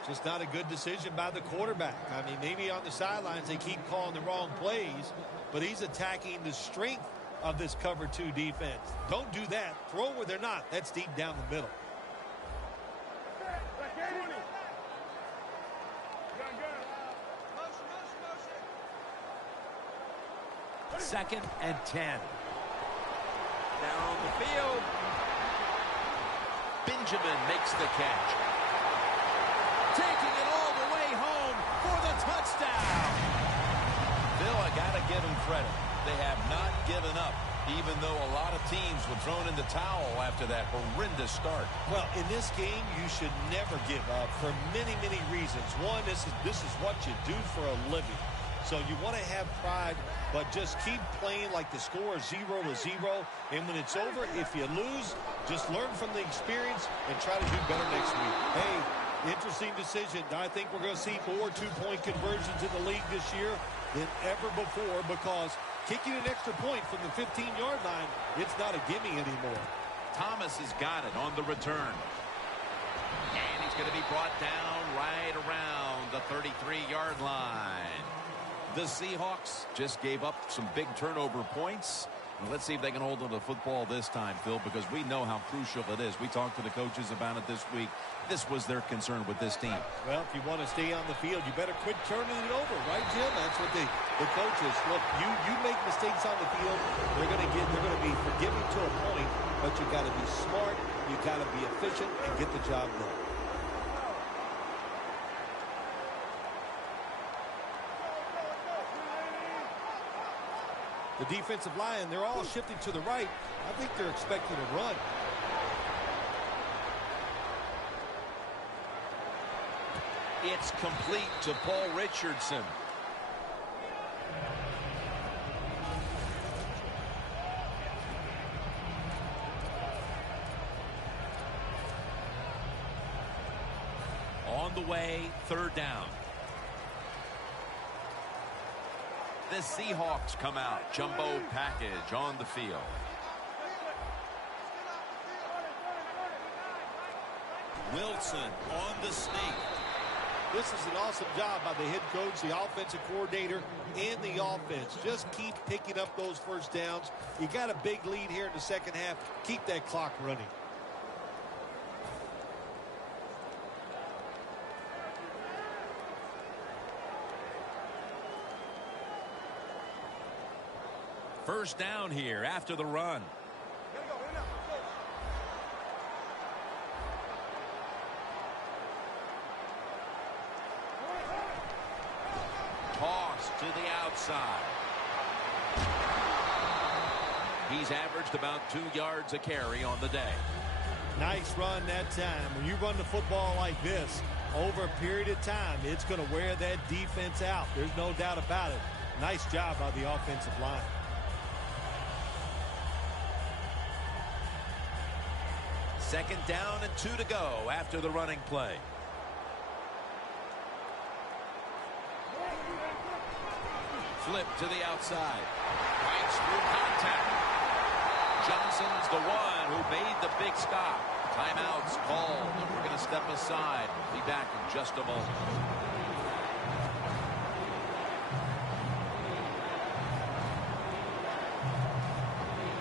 Just not a good decision by the quarterback. I mean, maybe on the sidelines they keep calling the wrong plays, but he's attacking the strength of this cover 2 defense. Don't do that. Throw where they're not. That's deep down the middle. Second and 10. Down the field. Benjamin makes the catch. Taking it all the way home for the touchdown. Bill, I got to give him credit. They have not given up, even though a lot of teams were thrown in the towel after that horrendous start. Well, in this game, you should never give up for many, many reasons. One, this is what you do for a living. So you want to have pride, but just keep playing like the score is 0-0. And when it's over, if you lose, just learn from the experience and try to do better next week. Hey, interesting decision. I think we're going to see more 2-point conversions in the league this year than ever before, because kicking an extra point from the 15-yard line, it's not a gimme anymore. Thomas has got it on the return. And he's going to be brought down right around the 33-yard line. The Seahawks just gave up some big turnover points. And let's see if they can hold on to the football this time, Phil, because we know how crucial it is. We talked to the coaches about it this week. This was their concern with this team. Well, if you want to stay on the field, you better quit turning it over, right, Jim? That's what the coaches look. You make mistakes on the field, they're going to be forgiving to a point, but you got to be smart, you got to be efficient, and get the job done. The defensive line, they're all shifting to the right. I think they're expecting a run. It's complete to Paul Richardson. away, third down. The Seahawks come out. Jumbo package on the field. Wilson on the sneak. This is an awesome job by the head coach, the offensive coordinator, and the offense. Just keep picking up those first downs. You got a big lead here in the second half. Keep that clock running. First down here after the run. Toss to the outside. He's averaged about 2 yards a carry on the day. Nice run that time. When you run the football like this, over a period of time, it's going to wear that defense out. There's no doubt about it. Nice job by the offensive line. Second down and 2 to go after the running play. Flip to the outside. Fights through contact. Johnson's the one who made the big stop. Timeout's called, and we're going to step aside. Be back in just a moment.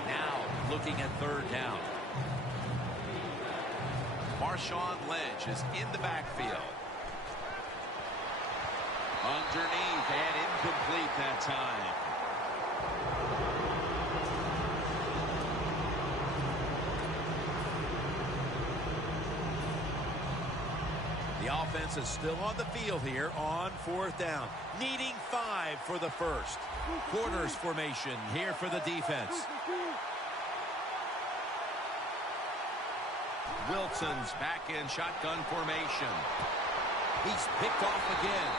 Now looking at third down. Marshawn Lynch is in the backfield. Underneath and incomplete that time. The offense is still on the field here on fourth down. Needing 5 for the first. Quarters formation here for the defense. Wilson's back in shotgun formation. He's picked off again.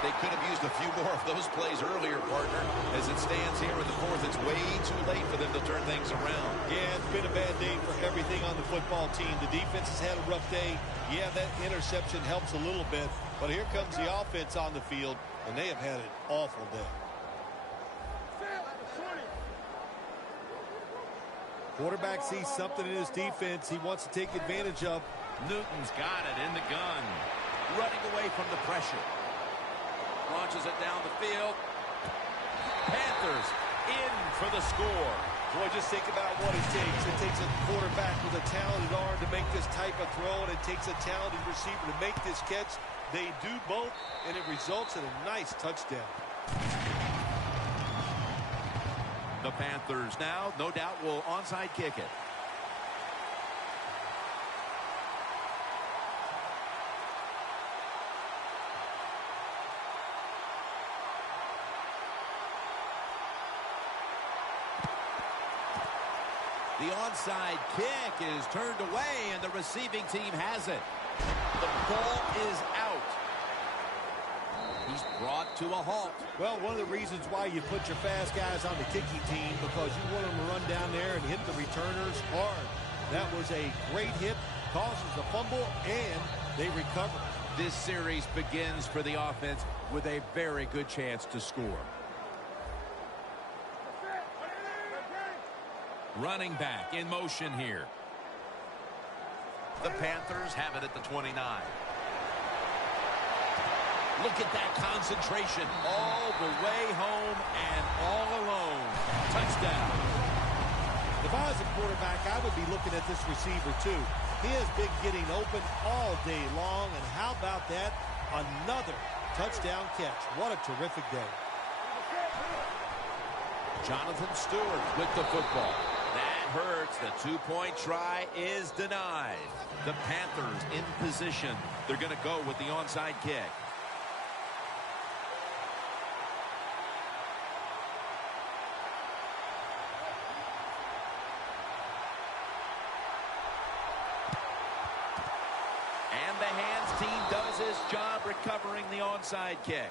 They could have used a few more of those plays earlier, partner. As it stands here in the fourth, it's way too late for them to turn things around. Yeah, it's been a bad day for everything on the football team. The defense has had a rough day. Yeah, that interception helps a little bit. But here comes the offense on the field, and they have had an awful day. Quarterback sees something in his defense he wants to take advantage of. Newton's got it in the gun. Running away from the pressure. Launches it down the field. Panthers in for the score. Boy, just think about what it takes. It takes a quarterback with a talented arm to make this type of throw, and it takes a talented receiver to make this catch. They do both, and it results in a nice touchdown. The Panthers now, no doubt, will onside kick it. The onside kick is turned away, and the receiving team has it. The ball is out. He's brought to a halt. Well, one of the reasons why you put your fast guys on the kicking team, because you want them to run down there and hit the returners hard. That was a great hit, causes a fumble, and they recover. This series begins for the offense with a very good chance to score. Running back in motion here. The Panthers have it at the 29. Look at that concentration all the way home and all alone. Touchdown. If I was a quarterback, I would be looking at this receiver too. He has been getting open all day long, and how about that? Another touchdown catch. What a terrific day. Jonathan Stewart with the football. That hurts. The two-point try is denied. The Panthers in position. They're going to go with the onside kick. And the hands team does his job recovering the onside kick.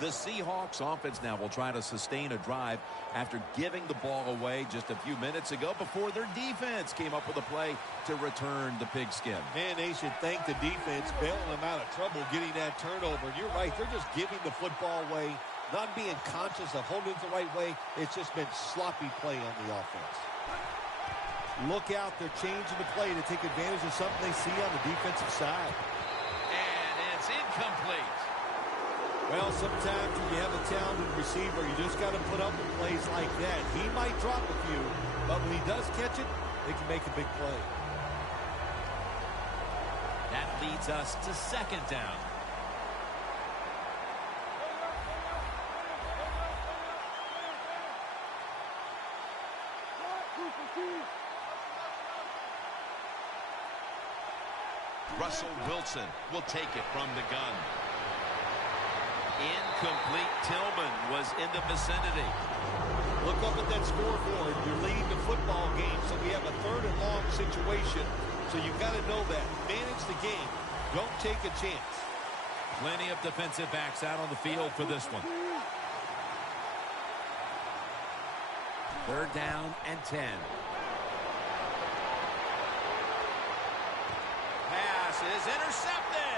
The Seahawks offense now will try to sustain a drive after giving the ball away just a few minutes ago before their defense came up with a play to return the pigskin. Man, they should thank the defense bailing them out of trouble getting that turnover. And you're right, they're just giving the football away, not being conscious of holding it the right way. It's just been sloppy play on the offense. Look out, they're changing the play to take advantage of something they see on the defensive side. And it's incomplete. Well, sometimes when you have a talented receiver, you just got to put up with plays like that. He might drop a few, but when he does catch it, they can make a big play. That leads us to second down. Russell Wilson will take it from the gun. Incomplete. Tillman was in the vicinity. Look up at that scoreboard. You're leading the football game, so we have a 3rd and long situation. So you've got to know that. Manage the game. Don't take a chance. Plenty of defensive backs out on the field for this one. 3rd down and 10. Pass is intercepted.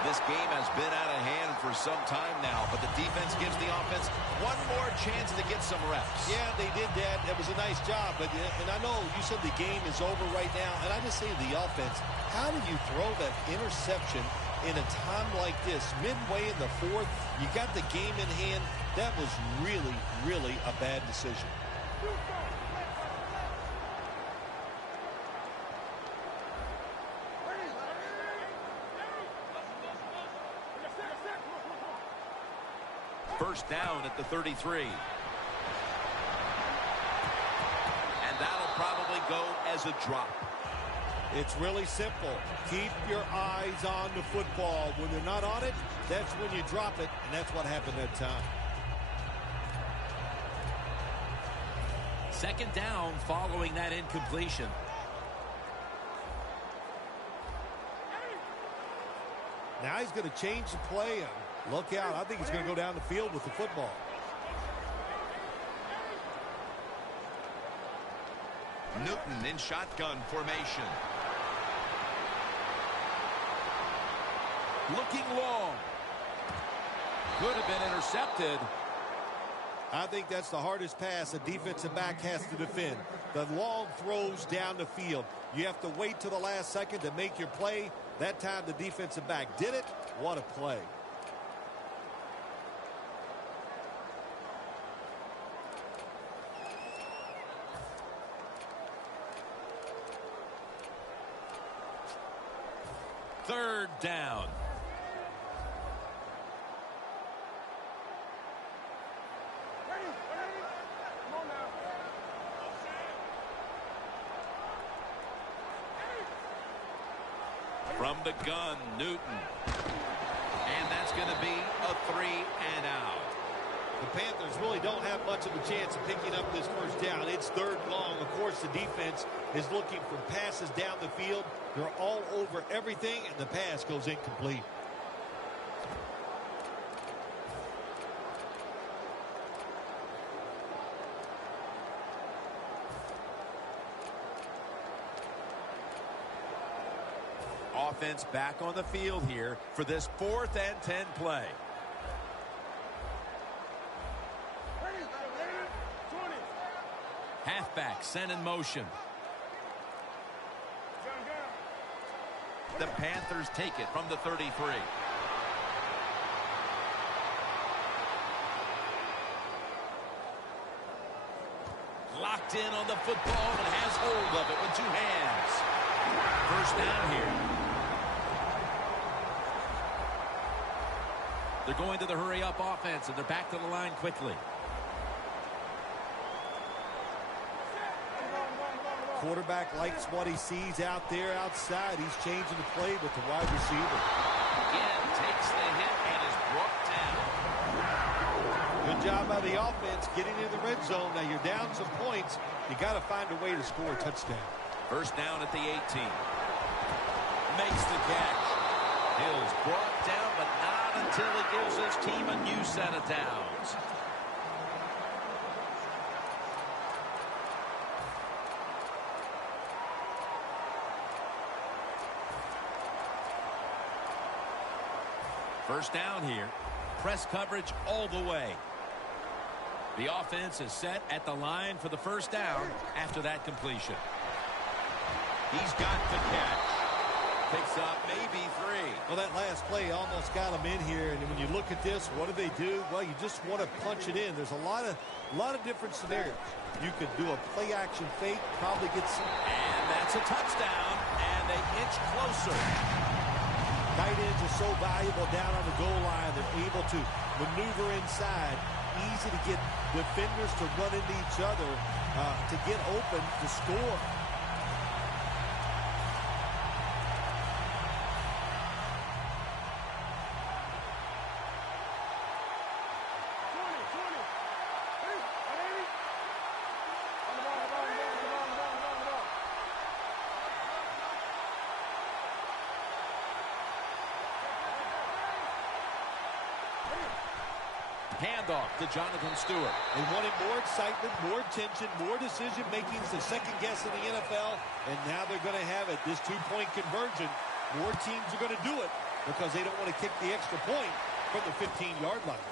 This game has been out of hand for some time now, but the defense gives the offense one more chance to get some reps. Yeah, they did that. It was a nice job. And I know you said the game is over right now, and I just say to the offense, how did you throw that interception in a time like this? Midway in the 4th, you got the game in hand. That was really, really a bad decision. First down at the 33. And that'll probably go as a drop. It's really simple. Keep your eyes on the football. When they're not on it, that's when you drop it, and that's what happened that time. Second down following that incompletion. Now he's going to change the play. And look out. I think he's going to go down the field with the football. Newton in shotgun formation. Looking long. Could have been intercepted. I think that's the hardest pass a defensive back has to defend. The long throws down the field. You have to wait till the last second to make your play. That time the defensive back did it. What a play. Third down. From the gun, Newton. And that's going to be a 3 and out. The Panthers really don't have much of a chance of picking up this first down. It's third and long. Of course, the defense is looking for passes down the field. They're all over everything, and the pass goes incomplete. Offense back on the field here for this 4th and 10 play. Halfback sent in motion. The Panthers take it from the 33. Locked in on the football and has hold of it with 2 hands. First down here. They're going to the hurry-up offense, and they're back to the line quickly. Quarterback likes what he sees out there outside. He's changing the play with the wide receiver. Again, takes the hit and is brought down. Good job by the offense getting in the red zone. Now you're down some points. You got to find a way to score a touchdown. First down at the 18. Makes the catch. Hill's brought down, but not not until he gives his team a new set of downs. First down here. Press coverage all the way. The offense is set at the line for the first down after that completion. He's got the catch. Picks up maybe 3. Well, that last play almost got him in here. And when you look at this, what do? Well, you just want to punch it in. There's a lot of different scenarios. You could do a play action fake, probably get some. And that's a touchdown. And they inch closer. Tight ends are so valuable down on the goal line. They're able to maneuver inside. Easy to get defenders to run into each other to get open to score. Handoff to Jonathan Stewart. They wanted more excitement, more tension, more decision-making. It's the second guess in the NFL, and now they're going to have it. This two-point conversion, more teams are going to do it because they don't want to kick the extra point from the 15-yard line.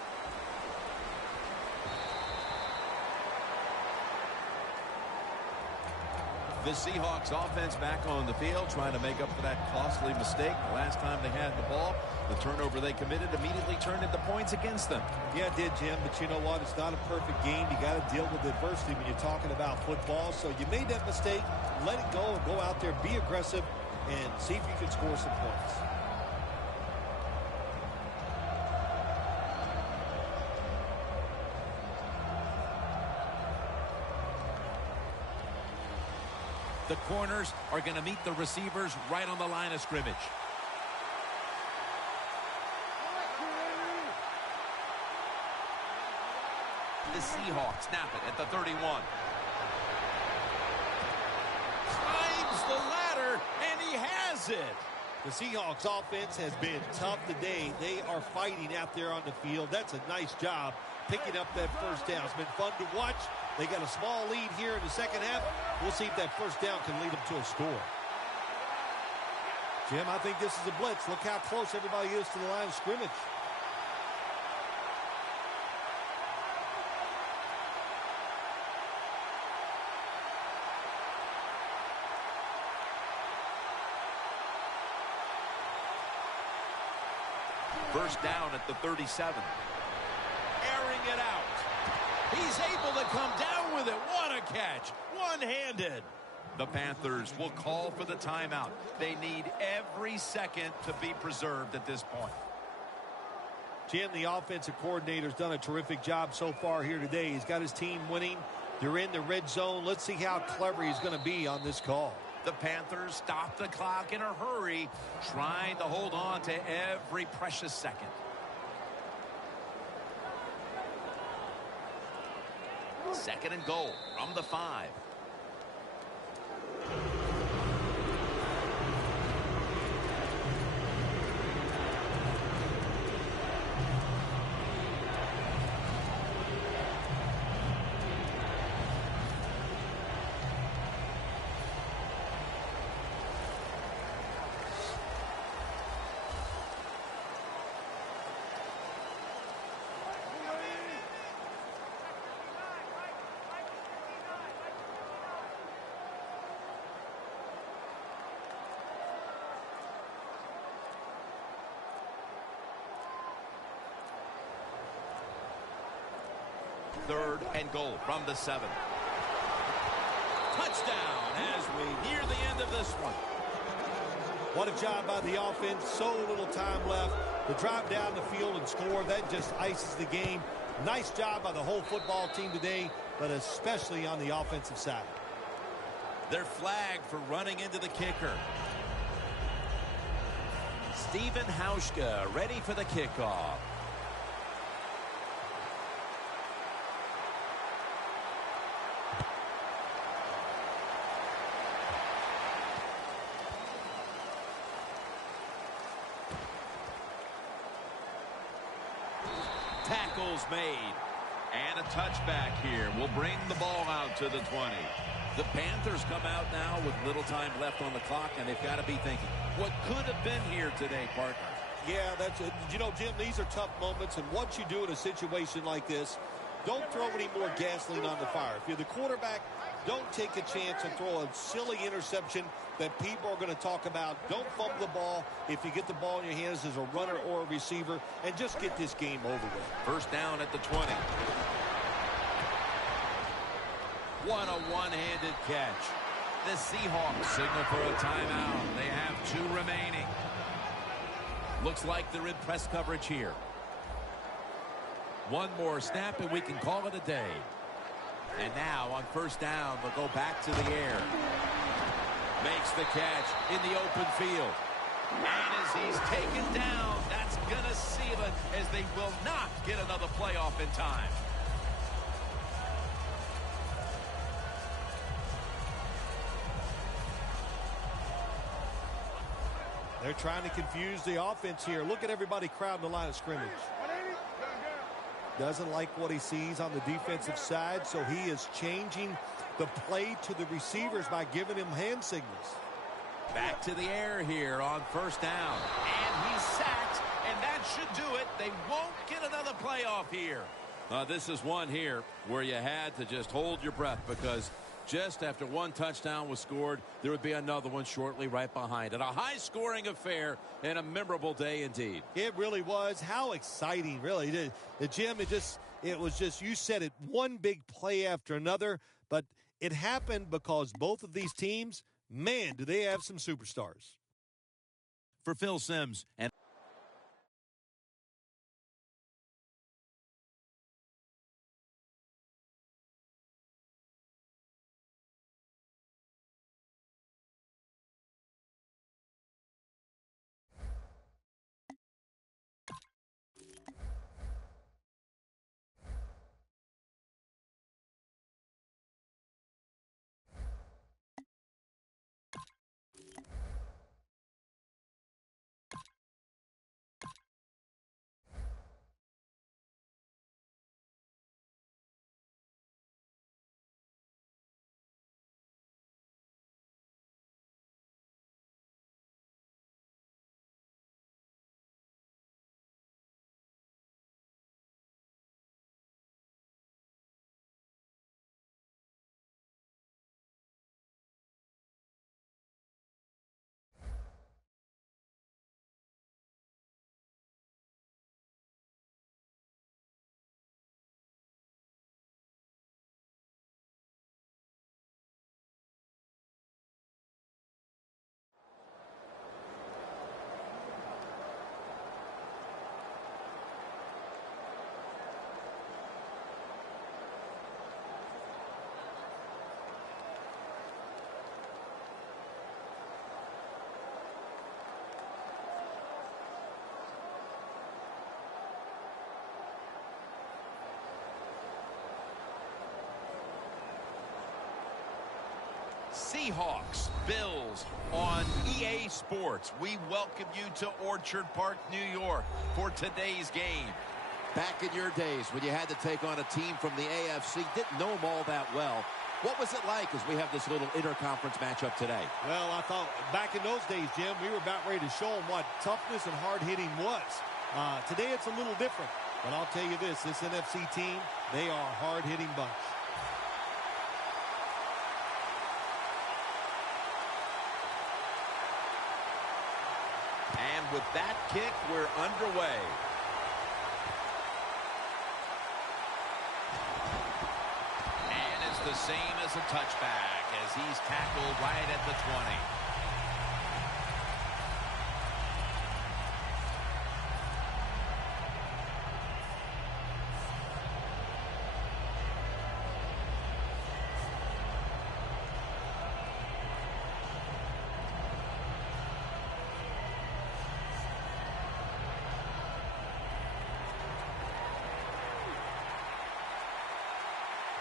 The Seahawks offense back on the field trying to make up for that costly mistake. The last time they had the ball, the turnover they committed immediately turned into points against them. Yeah, it did, Jim, but you know what? It's not a perfect game. You got to deal with adversity when you're talking about football. So you made that mistake, let it go, and go out there, be aggressive, and see if you can score some points. The corners are going to meet the receivers right on the line of scrimmage. The Seahawks snap it at the 31. Climbs the ladder, and he has it. The Seahawks offense has been tough today. They are fighting out there on the field. That's a nice job picking up that first down. It's been fun to watch. They got a small lead here in the second half. We'll see if that first down can lead them to a score. Jim, I think this is a blitz. Look how close everybody is to the line of scrimmage. First down at the 37. Airing it out. He's able to come down with it. What a catch. One-handed. The Panthers will call for the timeout. They need every second to be preserved at this point. Jim, the offensive coordinator's done a terrific job so far here today. He's got his team winning. They're in the red zone. Let's see how clever he's going to be on this call. The Panthers stop the clock in a hurry, trying to hold on to every precious second. Second and goal from the 5. Third and goal from the 7. Touchdown as we near the end of this one. What a job by the offense. So little time left to drive down the field and score. That just ices the game. Nice job by the whole football team today, but especially on the offensive side. They're flagged for running into the kicker. Stephen Hauschka ready for the kickoff. tackles made. And a touchback here will bring the ball out to the 20. The Panthers come out now with little time left on the clock, and they've got to be thinking, what could have been here today, partner? Yeah, that's it. You know, Jim, these are tough moments, and what you do in a situation like this, don't throw any more gasoline on the fire. If you're the quarterback, don't take a chance and throw a silly interception that people are going to talk about. Don't fumble the ball if you get the ball in your hands as a runner or a receiver, and just get this game over with. First down at the 20. What a one-handed catch. The Seahawks signal for a timeout. They have 2 remaining. Looks like they're in press coverage here. One more snap and we can call it a day. And now on first down, they'll go back to the air. Makes the catch in the open field. And as he's taken down, that's going to seal it, as they will not get another playoff in time. They're trying to confuse the offense here. Look at everybody crowding the line of scrimmage. Doesn't like what he sees on the defensive side, so he is changing the play to the receivers by giving him hand signals. Back to the air here on first down. And he's sacked, and that should do it. They won't get another playoff here. This is one here where you had to just hold your breath, because just after one touchdown was scored, there would be another one shortly right behind it. A high-scoring affair and a memorable day indeed. It really was. How exciting, really. Jim, it was just, you said it, one big play after another, but it happened because both of these teams, man, do they have some superstars. For Phil Simms and Seahawks, Bills on EA Sports. We welcome you to Orchard Park, New York for today's game. back in your days when you had to take on a team from the AFC, didn't know them all that well. What was it like as we have this little interconference matchup today? Well, I thought back in those days, Jim, we were about ready to show them what toughness and hard-hitting was. Today it's a little different. But I'll tell you this NFC team, they are a hard-hitting bunch. And with that kick, we're underway. And it's the same as a touchback as he's tackled right at the 20.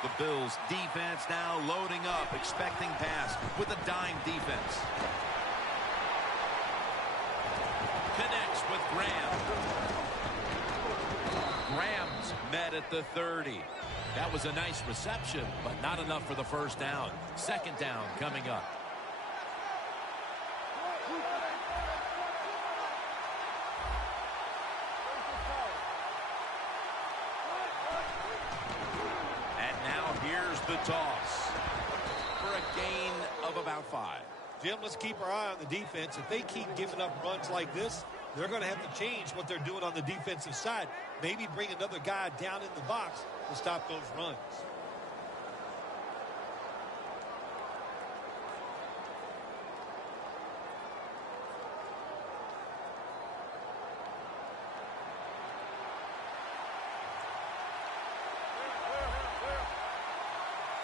The Bills defense now loading up, expecting pass with a dime defense. Connects with Graham. Graham's met at the 30. That was a nice reception, but not enough for the first down. Second down coming up. And now here's the toss for a gain of about 5. Jim, let's keep our eye on the defense. If they keep giving up runs like this, they're going to have to change what they're doing on the defensive side. Maybe bring another guy down in the box to stop those runs.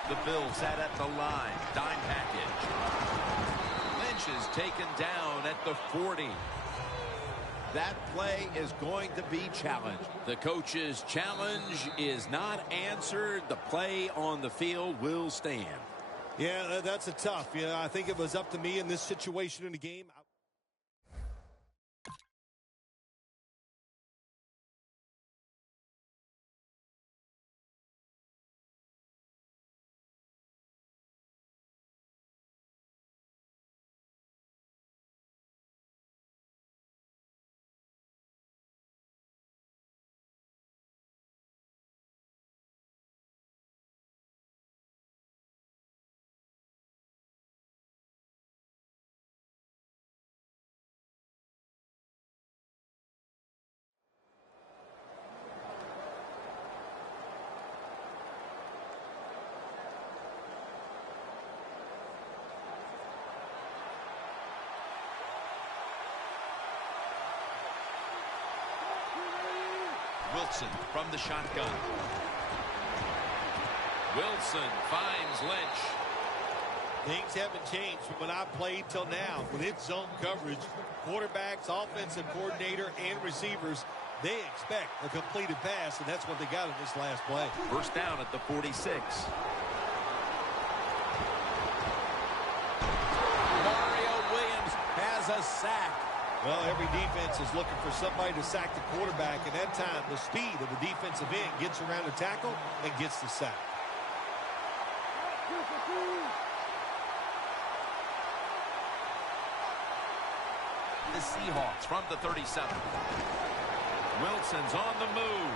The Bills sat at the line. Dime package. Lynch is taken down at the 40. That play is going to be challenged. The coach's challenge is not answered. The play on the field will stand. Yeah, that's a tough. Yeah, I think it was up to me in this situation in the game. Wilson from the shotgun. Wilson finds Lynch. Things haven't changed from when I played till now. When it's zone coverage, quarterbacks, offensive coordinator, and receivers, they expect a completed pass, and that's what they got in this last play. First down at the 46. Mario Williams has a sack. Well, every defense is looking for somebody to sack the quarterback, and that time the speed of the defensive end gets around the tackle and gets the sack. The Seahawks from the 37. Wilson's on the move.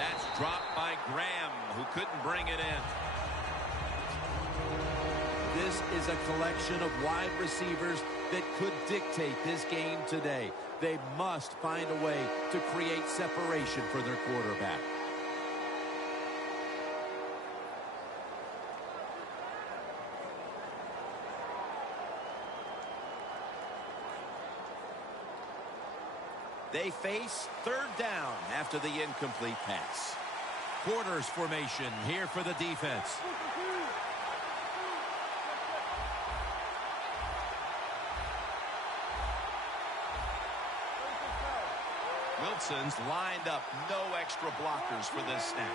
That's dropped by Graham, who couldn't bring it in. This is a collection of wide receivers that could dictate this game today. They must find a way to create separation for their quarterback. They face third down after the incomplete pass. Quarters formation here for the defense. Wilson's lined up. No extra blockers for this snap.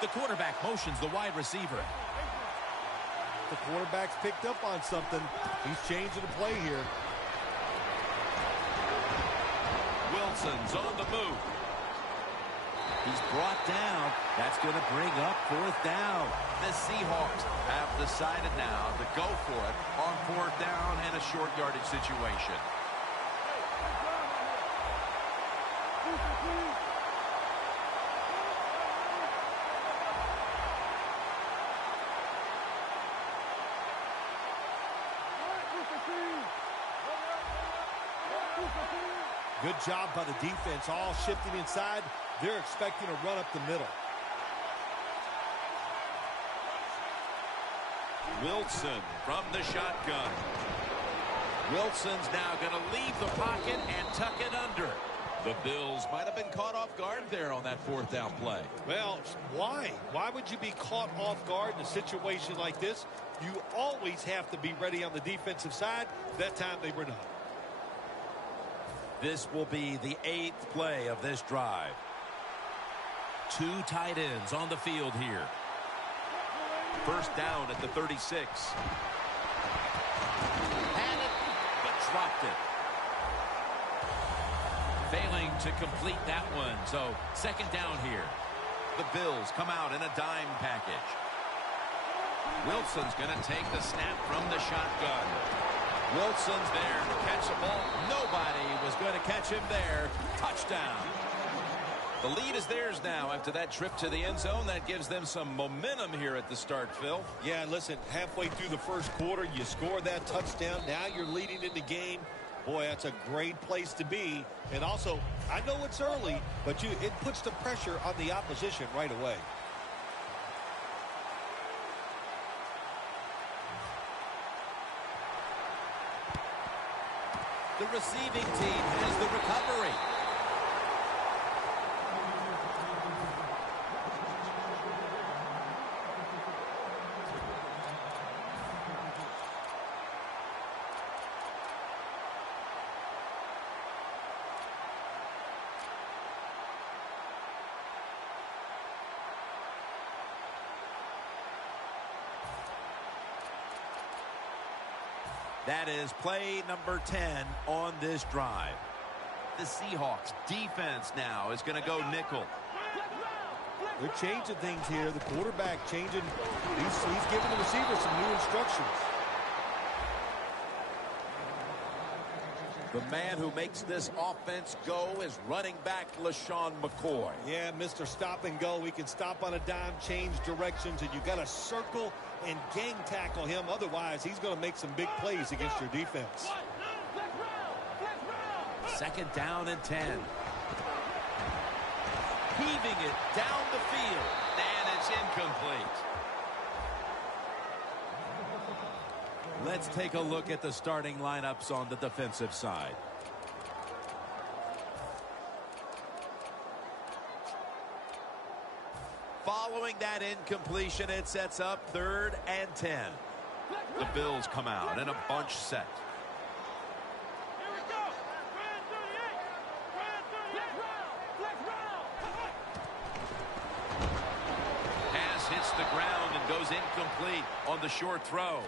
The quarterback motions the wide receiver. The quarterback's picked up on something. He's changing the play here. Wilson's on the move. He's brought down. That's going to bring up fourth down. The Seahawks have decided now to go for it on fourth down and a short yardage situation. Good job by the defense, all shifting inside. They're expecting a run up the middle. Wilson from the shotgun. Wilson's now going to leave the pocket and tuck it under. The Bills might have been caught off guard there on that fourth down play. Well, why? Why would you be caught off guard in a situation like this? You always have to be ready on the defensive side. That time they were not. This will be the 8th play of this drive. Two tight ends on the field here. First down at the 36. Had it, but dropped it. failing to complete that one. So second down here. The Bills come out in a dime package. Wilson's going to take the snap from the shotgun. Wilson's there to catch the ball. Nobody was going to catch him there. Touchdown. The lead is theirs now after that trip to the end zone. That gives them some momentum here at the start, Phil. Yeah, listen, halfway through the first quarter, you score that touchdown. Now you're leading in the game. Boy, that's a great place to be. And also, I know it's early, but it puts the pressure on the opposition right away. The receiving team has the recovery. That is play number 10 on this drive. The Seahawks defense now is going to go nickel. They're changing things here. The quarterback changing. He's giving the receiver some new instructions. The man who makes this offense go is running back LaShawn McCoy. Yeah, Mr. Stop and Go. He can stop on a dime, change directions, and you got to circle and gang tackle him. Otherwise, he's going to make some big plays against your defense. Second down and 10. Heaving it down the field. And it's incomplete. Let's take a look at the starting lineups on the defensive side. Following that incompletion, it sets up 3rd and 10. The Bills come out in a bunch set. Pass hits the ground and goes incomplete on the short throw.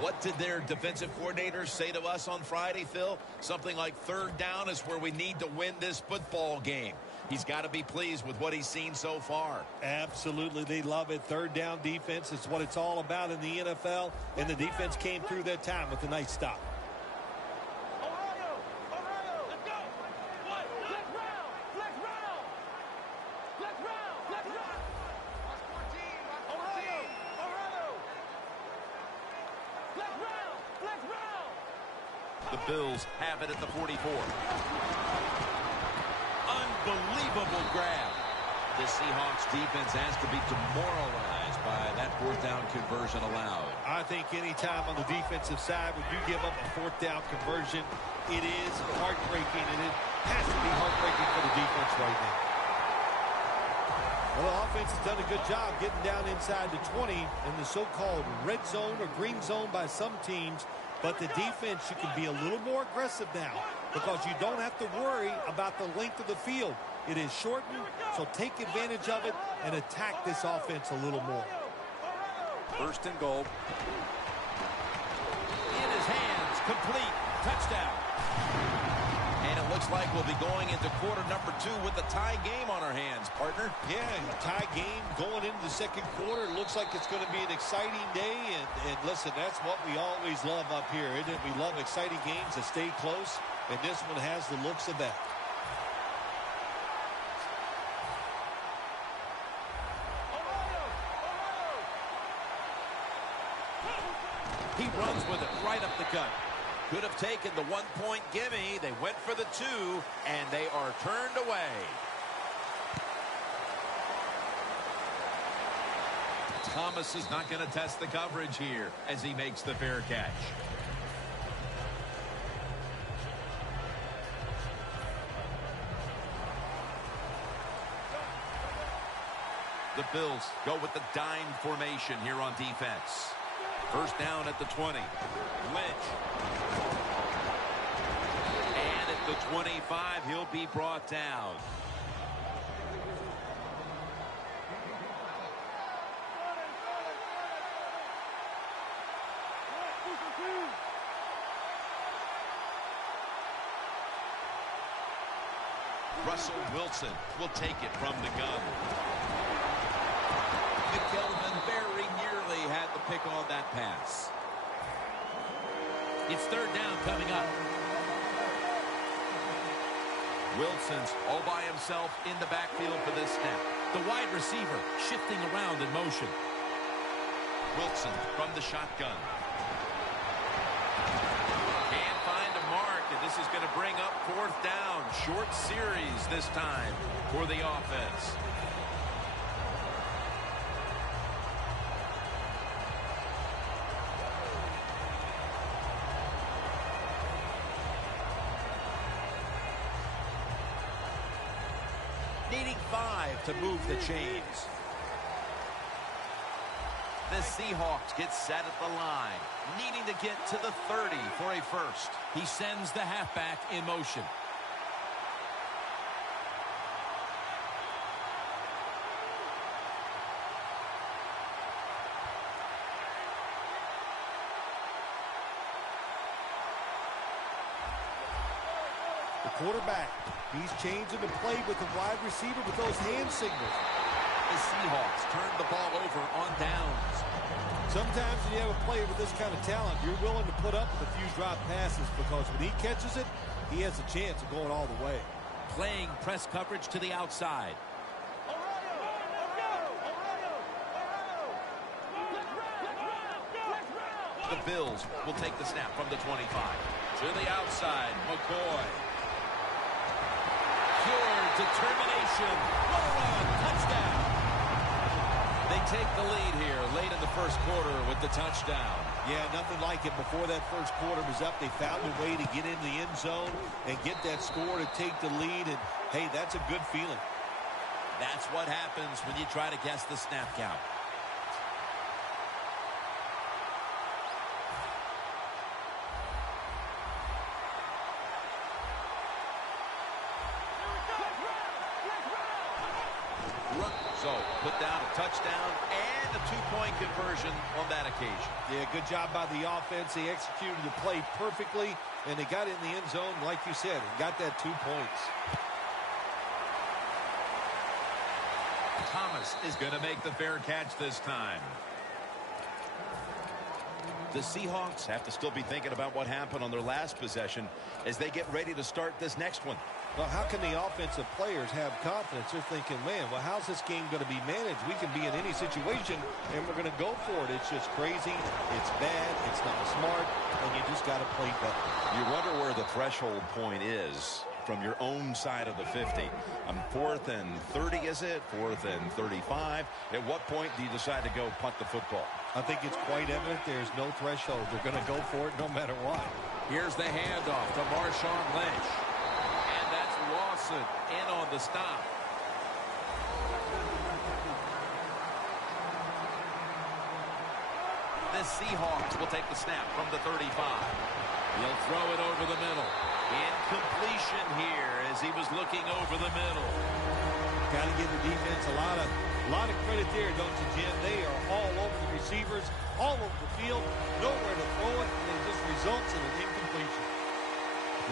What did their defensive coordinators say to us on Friday, Phil? Something like 3rd down is where we need to win this football game. He's got to be pleased with what he's seen so far. Absolutely. They love it. 3rd down defense is what it's all about in the NFL. And the defense came through that time with a nice stop. The Bills have it at the 44. Unbelievable grab. The Seahawks defense has to be demoralized by that 4th down conversion allowed. I think any time on the defensive side when you give up a 4th down conversion, it is heartbreaking, and it has to be heartbreaking for the defense right now. Well, the offense has done a good job getting down inside the 20 in the so-called red zone or green zone by some teams. But the defense, you can be a little more aggressive now because you don't have to worry about the length of the field. It is shortened, so take advantage of it and attack this offense a little more. 1st and goal. In his hands, complete, touchdown. And it looks like we'll be going into quarter number 2 with a tie game on our hands, partner. Yeah, tie game going into the 2nd quarter. It looks like it's going to be an exciting day. And listen, that's what we always love up here, isn't it? We love exciting games that stay close, and this one has the looks of that. He runs with it right up the gut. Could have taken the 1-point gimme. They went for the 2, and they are turned away. Thomas is not going to test the coverage here as he makes the fair catch. The Bills go with the dime formation here on defense. 1st down at the 20. Lynch. And at the 25, he'll be brought down. Russell Wilson will take it from the gun. McKelvin very nearly had the pick on that pass. It's third down coming up. Wilson's all by himself in the backfield for this snap. The wide receiver shifting around in motion. Wilson from the shotgun. Can't find a mark, and this is going to bring up fourth down. Short series this time for the offense. Needing 5 to move the chains. The Seahawks get set at the line, needing to get to the 30 for a first. He sends the halfback in motion. The quarterback, he's changing the play with the wide receiver with those hand signals. The Seahawks turn the ball over on downs. Sometimes when you have a player with this kind of talent, you're willing to put up with a few drop passes because when he catches it, he has a chance of going all the way. Playing press coverage to the outside. The Bills will take the snap from the 25. To the outside, McCoy. Pure determination. What a run. Touchdown. They take the lead here late in the first quarter with the touchdown. Yeah, nothing like it. Before that first quarter was up, they found a way to get in the end zone and get that score to take the lead. And, hey, that's a good feeling. That's what happens when you try to guess the snap count. So, put down a touchdown and a two-point conversion on that occasion. Yeah, good job by the offense. They executed the play perfectly, and they got in the end zone, like you said, and got that 2 points. Thomas is going to make the fair catch this time. The Seahawks have to still be thinking about what happened on their last possession as they get ready to start this next one. Well, how can the offensive players have confidence? They're thinking, man, well, how's this game going to be managed? We can be in any situation, and we're going to go for it. It's just crazy. It's bad. It's not smart, and you just got to play better. You wonder where the threshold point is from your own side of the 50. 4th and 30, is it? 4th and 35. At what point do you decide to go punt the football? I think it's quite evident there's no threshold. They're going to go for it no matter what. Here's the handoff to Marshawn Lynch. And that's Lawson in on the stop. The Seahawks will take the snap from the 35. He'll throw it over the middle. Incompletion here as he was looking over the middle. Got to give the defense a lot of credit there, don't you, Jim? They are all over the receivers, all over the field, nowhere to throw it, and it just results in an incompletion.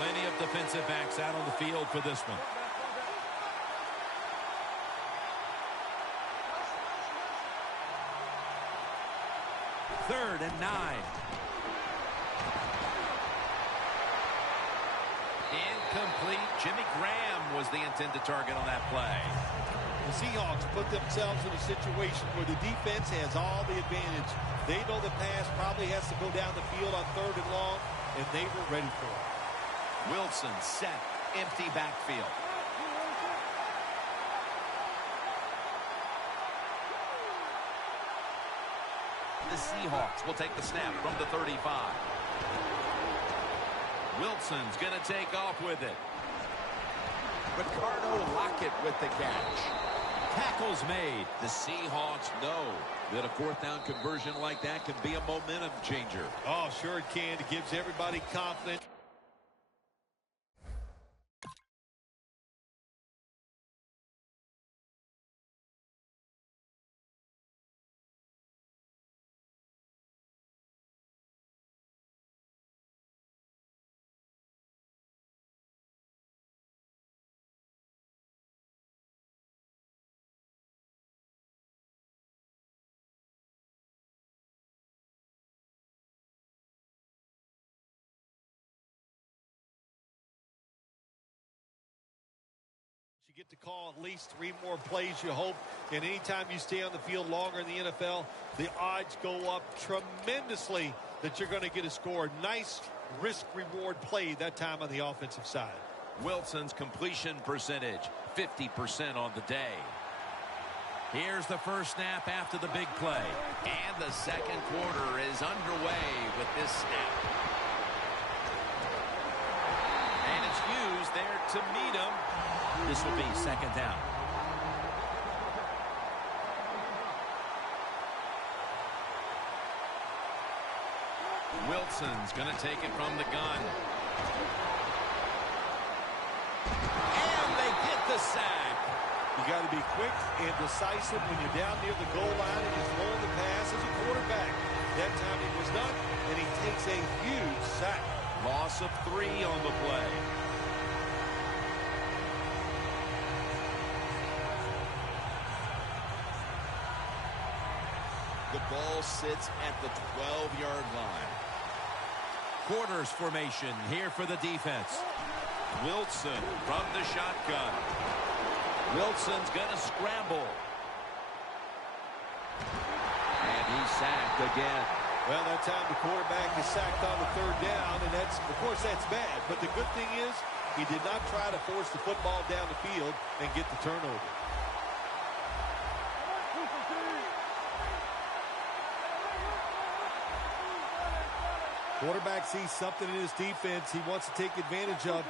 Plenty of defensive backs out on the field for this one. Third and 9. Incomplete. Jimmy Graham was the intended target on that play. The Seahawks put themselves in a situation where the defense has all the advantage. They know the pass probably has to go down the field on 3rd and long, and they were ready for it. Wilson set. Empty backfield. The Seahawks will take the snap from the 35. Wilson's going to take off with it. Ricardo Lockett with the catch. Tackles made. The Seahawks know that a 4th down conversion like that can be a momentum changer. Oh, sure it can. It gives everybody confidence. You get to call at least 3 more plays, you hope. And anytime you stay on the field longer in the NFL, the odds go up tremendously that you're going to get a score. Nice risk-reward play that time on the offensive side. Wilson's completion percentage, 50% on the day. Here's the first snap after the big play. And the second quarter is underway with this snap. And it's used there to meet him. This will be second down. Wilson's going to take it from the gun. And they get the sack. You got to be quick and decisive when you're down near the goal line and you're throwing the pass as a quarterback. That time he was not, and he takes a huge sack. Loss of 3 on the play. The ball sits at the 12-yard line. Quarters formation here for the defense. Wilson from the shotgun. Wilson's going to scramble. And he's sacked again. Well, that time the quarterback is sacked on the 3rd down, and that's, of course, that's bad. But the good thing is he did not try to force the football down the field and get the turnover. Quarterback sees something in his defense he wants to take advantage of.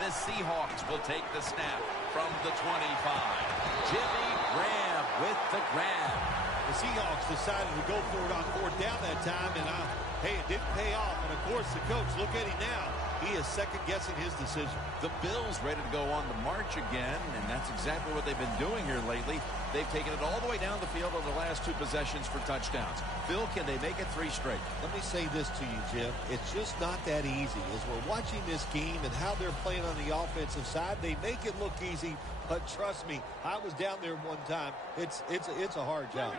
The Seahawks will take the snap from the 25. Jimmy Graham with the grab. The Seahawks decided to go for it on 4th down that time, and hey, it didn't pay off. And of course, the coach, look at him now. He is second-guessing his decision. The Bills ready to go on the march again, and that's exactly what they've been doing here lately. They've taken it all the way down the field on the last 2 possessions for touchdowns. Phil, can they make it 3 straight? Let me say this to you, Jim. It's just not that easy. As we're watching this game and how they're playing on the offensive side, they make it look easy, but trust me, I was down there one time. It's a hard job.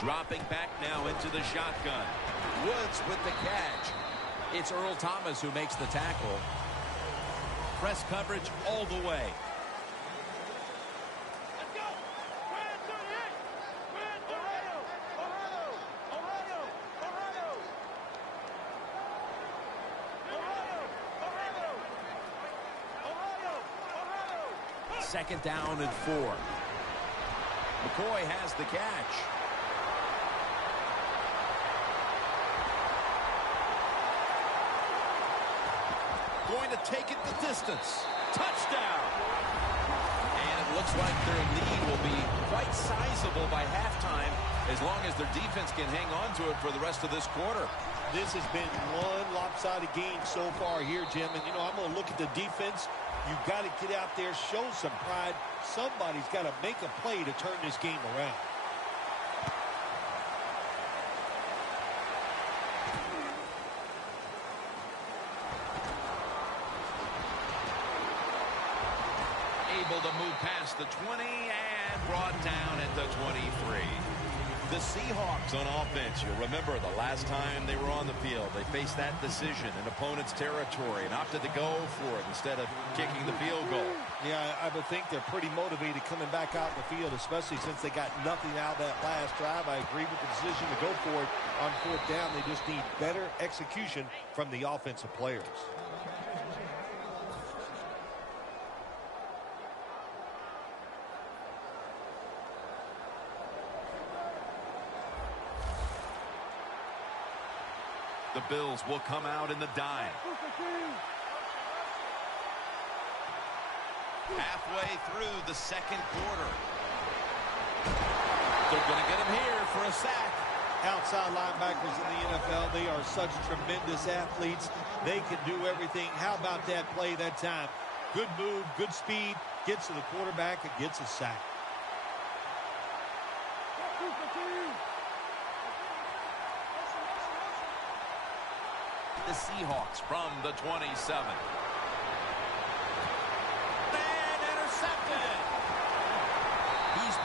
Dropping back now into the shotgun. Woods with the catch. It's Earl Thomas who makes the tackle. Press coverage all the way. Second down and 4. McCoy has the catch. Going to take it the distance. Touchdown! And it looks like their lead will be quite sizable by halftime as long as their defense can hang on to it for the rest of this quarter. This has been one lopsided game so far here, Jim. And, I'm going to look at the defense. You've got to get out there, show some pride. Somebody's got to make a play to turn this game around. Able to move past the 20 and brought down at the 23. The Seahawks on offense, you'll remember the last time they were on the field, they faced that decision in opponent's territory and opted to go for it instead of kicking the field goal. Yeah, I would think they're pretty motivated coming back out in the field, especially since they got nothing out of that last drive. I agree with the decision to go for it on 4th down. They just need better execution from the offensive players. The Bills will come out in the dime. Halfway through the second quarter. They're going to get him here for a sack. Outside linebackers in the NFL, they are such tremendous athletes. They can do everything. How about that play that time? Good move, good speed, gets to the quarterback and gets a sack. The Seahawks from the 27.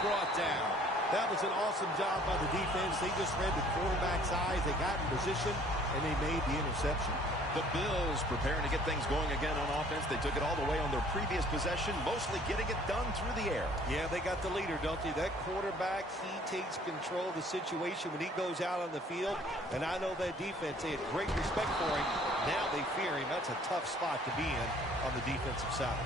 brought down. That was an awesome job by the defense. They just read the quarterback's eyes. They got in position, and they made the interception. The Bills preparing to get things going again on offense. They took it all the way on their previous possession, mostly getting it done through the air. Yeah, they got the leader, don't they? That quarterback, he takes control of the situation when he goes out on the field. And I know that defense, they had great respect for him. Now they fear him. That's a tough spot to be in on the defensive side.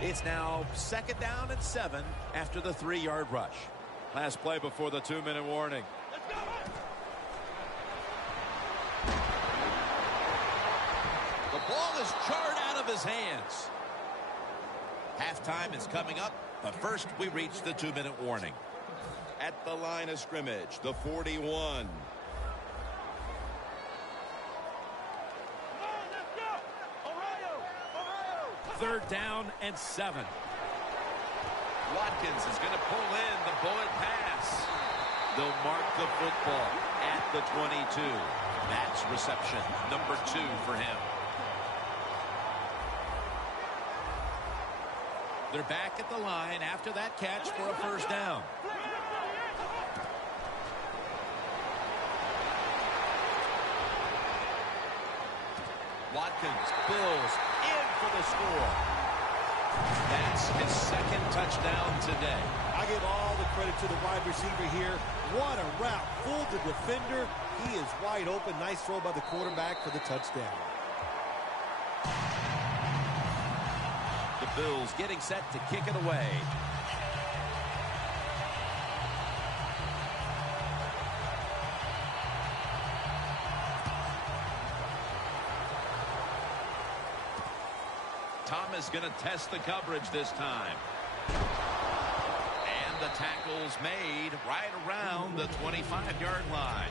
It's now 2nd down and 7 after the 3-yard rush. Last play before the 2-minute warning. The ball is charred out of his hands. Halftime is coming up, but first we reach the 2-minute warning. At the line of scrimmage, the 41. Third down and 7. Watkins is going to pull in the bullet pass. They'll mark the football at the 22. That's reception number 2 for him. They're back at the line after that catch for a first down. Watkins, Bills in for the score. That's his 2nd touchdown today. I give all the credit to the wide receiver here. What a route. Fooled the defender. He is wide open. Nice throw by the quarterback for the touchdown. The Bills getting set to kick it away. Thomas going to test the coverage this time. And the tackle's made right around the 25-yard line.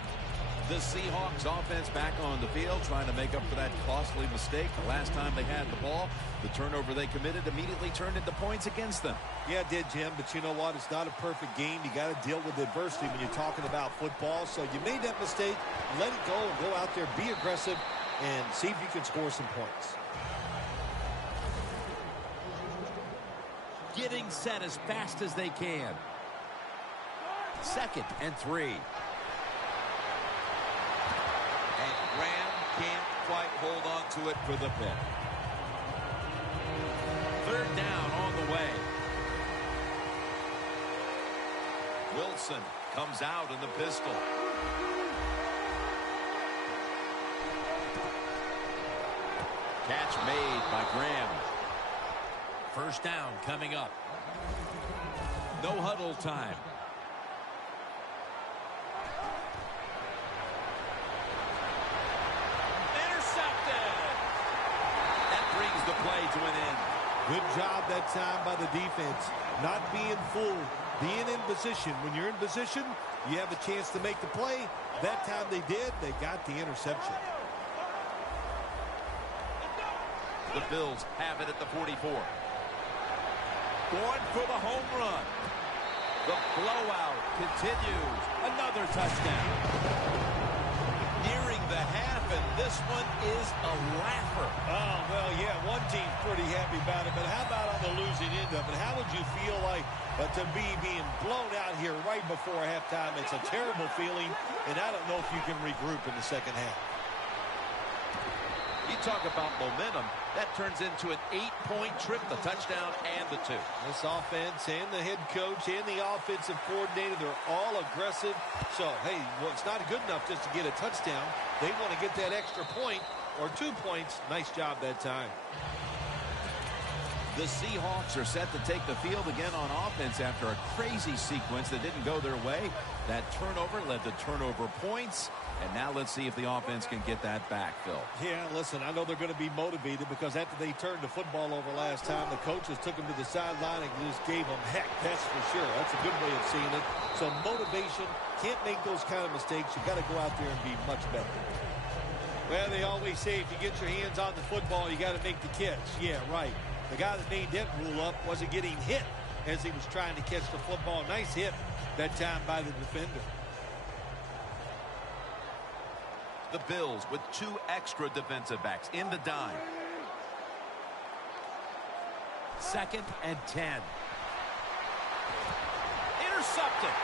The Seahawks offense back on the field trying to make up for that costly mistake the last time they had the ball. The turnover they committed immediately turned into points against them. Yeah, it did, Jim, but you know what? It's not a perfect game. You got to deal with adversity when you're talking about football. So you made that mistake, let it go, and go out there, be aggressive, and see if you can score some points. Getting set as fast as they can. 2nd and 3. And Graham can't quite hold on to it for the pick. 3rd down on the way. Wilson comes out in the pistol. Catch made by Graham. First down coming up. No huddle time. Intercepted. That brings the play to an end. Good job that time by the defense. Not being fooled. Being in position. When you're in position, you have a chance to make the play. That time they did. They got the interception. The Bills have it at the 44. Going for the home run. The blowout continues. Another touchdown. Nearing the half, and this one is a laugher. Oh, well, yeah, one team's pretty happy about it, but how about on the losing end of it? How would you feel like to be being blown out here right before halftime? It's a terrible feeling, and I don't know if you can regroup in the second half. You talk about momentum. That turns into an 8-point trip, the touchdown and the 2. This offense and the head coach and the offensive coordinator, they're all aggressive. So, hey, well, it's not good enough just to get a touchdown. They want to get that extra point or 2 points. Nice job that time. The Seahawks are set to take the field again on offense after a crazy sequence that didn't go their way. That turnover led to turnover points. And now let's see if the offense can get that back, Phil. Yeah, listen, I know they're going to be motivated because after they turned the football over last time, the coaches took them to the sideline and just gave them heck, that's for sure. That's a good way of seeing it. So motivation, can't make those kind of mistakes. You got to go out there and be much better. Well, they always say if you get your hands on the football, you got to make the catch. Yeah, right. The guy that made that rule up wasn't getting hit as he was trying to catch the football. Nice hit that time by the defender. The Bills with 2 extra defensive backs in the dime. 2nd and 10. Intercepted.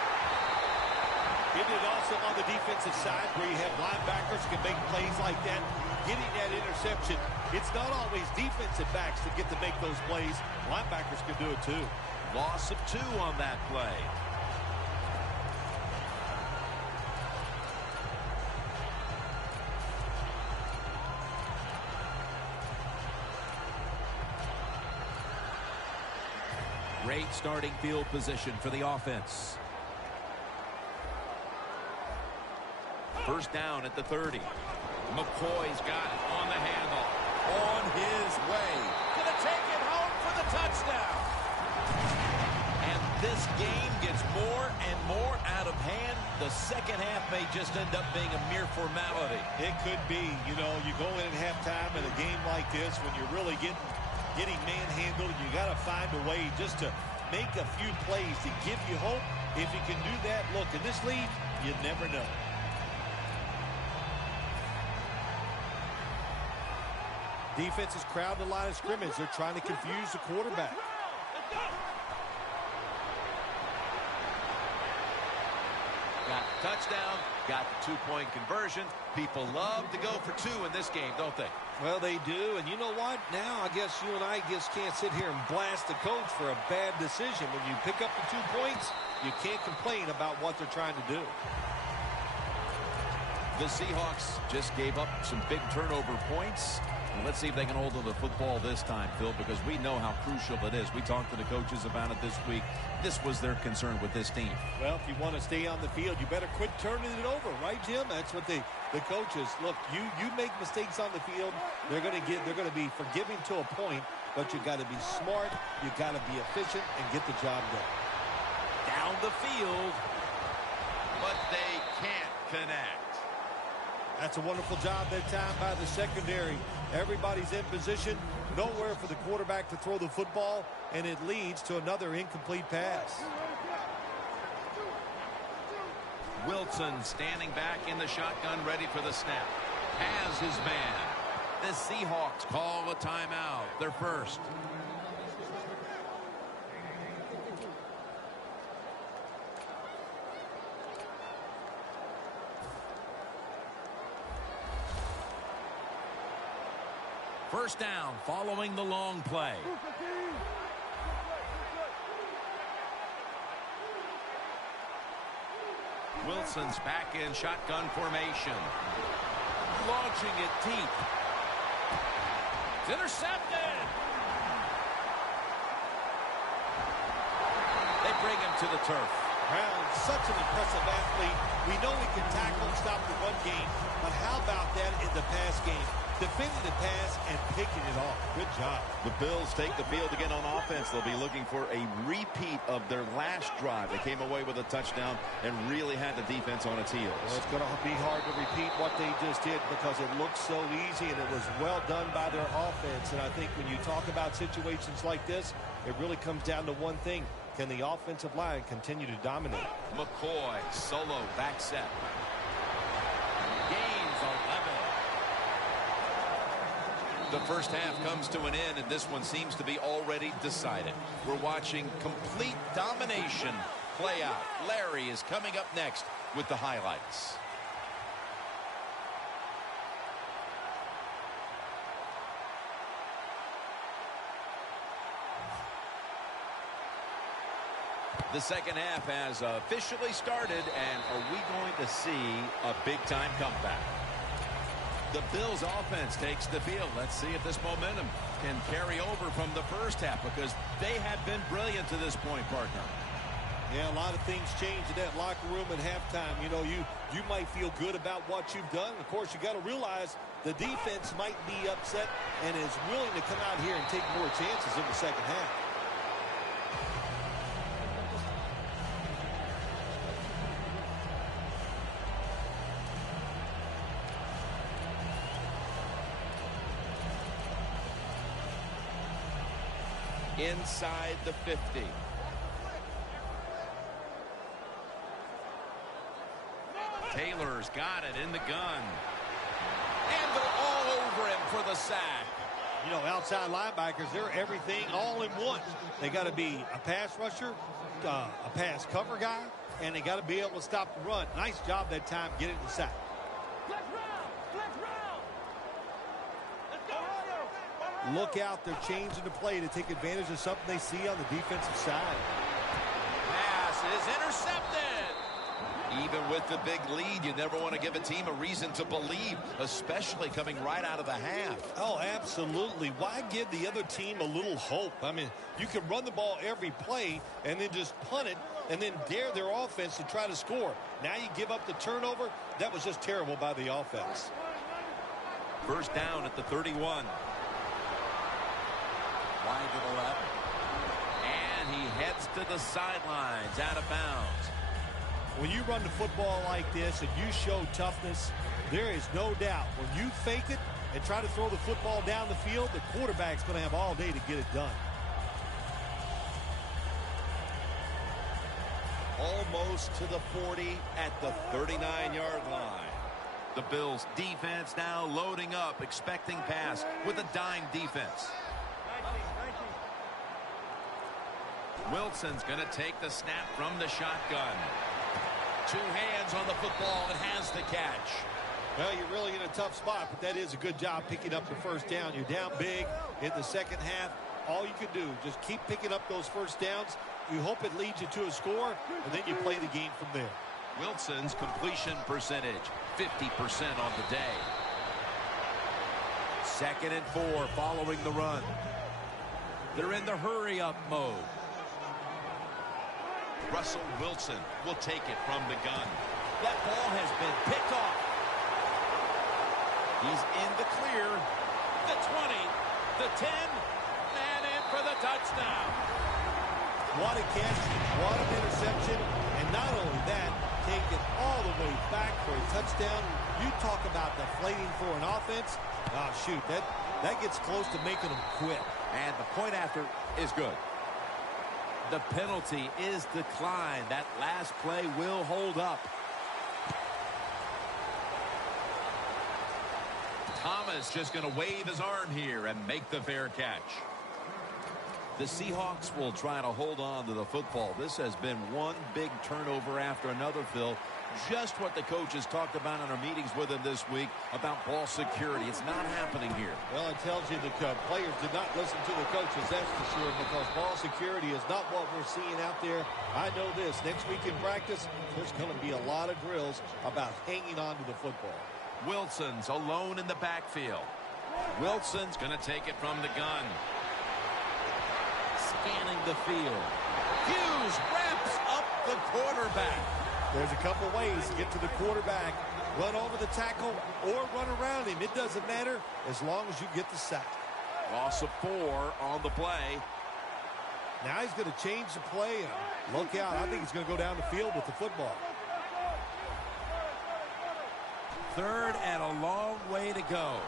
Isn't it awesome on the defensive side where you have linebackers who can make plays like that? Getting that interception, it's not always defensive backs that get to make those plays. Linebackers can do it too. Loss of 2 on that play. Great starting field position for the offense. 1st down at the 30. McCoy's got it on the handle. On his way. Gonna take it home for the touchdown. And this game gets more and more out of hand. The second half may just end up being a mere formality. It could be. You know, you go in at halftime in a game like this when you're really getting manhandled, you got to find a way just to make a few plays to give you hope. If you can do that, look, in this league, you never know. Defense is crowding the line of scrimmage. They're trying to confuse the quarterback. Got the touchdown, got the 2-point conversion. People love to go for 2 in this game, don't they? Well, they do, and you know what? Now I guess you and I just can't sit here and blast the coach for a bad decision. When you pick up the 2 points, you can't complain about what they're trying to do. The Seahawks just gave up some big turnover points. And let's see if they can hold on to the football this time, Phil, because we know how crucial it is. We talked to the coaches about it this week. This was their concern with this team. Well, if you want to stay on the field, you better quit turning it over, right, Jim? That's what the coaches look. You make mistakes on the field, they're going to be forgiving to a point, but you got to be smart, you got to be efficient, and get the job done. Down the field, but they can't connect. That's a wonderful job that time by the secondary. Everybody's in position, nowhere for the quarterback to throw the football, and it leads to another incomplete pass. Wilson standing back in the shotgun, ready for the snap. Has his man. The Seahawks Call a timeout, their first. First down following the long play. Wilson's back in shotgun formation. Launching it deep. It's intercepted. They bring him to the turf. Brown, such an impressive athlete. We know he can tackle and stop the run game, but how about that in the pass game? Defending the pass and picking it off. Good job. The Bills take the field again on offense. They'll be looking for a repeat of their last drive. They came away with a touchdown and really had the defense on its heels. Well, it's going to be hard to repeat what they just did because it looked so easy and it was well done by their offense. And I think when you talk about situations like this, it really comes down to one thing. Can the offensive line continue to dominate? McCoy, solo, back set. Gains 11. The first half comes to an end, and this one seems to be already decided. We're watching complete domination play out. Larry is coming up next with the highlights. The second half has officially started, and are we going to see a big-time comeback? The Bills offense takes the field. Let's see if this momentum can carry over from the first half, because they have been brilliant to this point, partner. Yeah, a lot of things change in that locker room at halftime. You know, you might feel good about what you've done. Of course, you got to realize the defense might be upset and is willing to come out here and take more chances in the second half. Inside the 50. Taylor's got it in the gun. a sack. You know, outside linebackers, they're everything all in one. They got to be a pass rusher, a pass cover guy, and they got to be able to stop the run. Nice job that time getting the sack. Look out, they're changing the play to take advantage of something they see on the defensive side. Pass is intercepted. Even with the big lead, you never want to give a team a reason to believe, especially coming right out of the half. Oh, absolutely. Why give the other team a little hope? I mean, you can run the ball every play and then just punt it and then dare their offense to try to score. Now you give up the turnover. That was just terrible by the offense. First down at the 31. Wide to the left. And he heads to the sidelines, out of bounds. When you run the football like this and you show toughness, there is no doubt when you fake it and try to throw the football down the field, the quarterback's going to have all day to get it done. Almost to the 40 at the 39-yard line. The Bills defense now loading up, expecting pass with a dime defense. Wilson's going to take the snap from the shotgun. Two hands on the football and has the catch. Well, you're really in a tough spot, but that is a good job picking up the first down. You're down big in the second half. All you can do, just keep picking up those first downs. You hope it leads you to a score, and then you play the game from there. Wilson's completion percentage, 50% on the day. 2nd and 4 following the run. They're in the hurry-up mode. Russell Wilson will take it from the gun. That ball has been picked off. He's in the clear. The 20, the 10, and in for the touchdown. What a catch, what an interception, and not only that, take it all the way back for a touchdown. You talk about deflating for an offense. Oh, shoot, that gets close to making them quit. And the point after is good. The penalty is declined. That last play will hold up. Thomas just going to wave his arm here and make the fair catch. The Seahawks will try to hold on to the football. This has been one big turnover after another, Phil. Just what the coaches talked about in our meetings with him this week about ball security. It's not happening here. Well, it tells you the players did not listen to the coaches, that's for sure, because ball security is not what we're seeing out there. I know this. Next week in practice, there's going to be a lot of drills about hanging on to the football. Wilson's alone in the backfield. Wilson's going to take it from the gun. Scanning the field. Hughes wraps up the quarterback. There's a couple ways to get to the quarterback. Run over the tackle or run around him. It doesn't matter as long as you get the sack. Loss of 4 on the play. Now he's going to change the play. And look out. I think he's going to go down the field with the football. 3rd and a long way to go.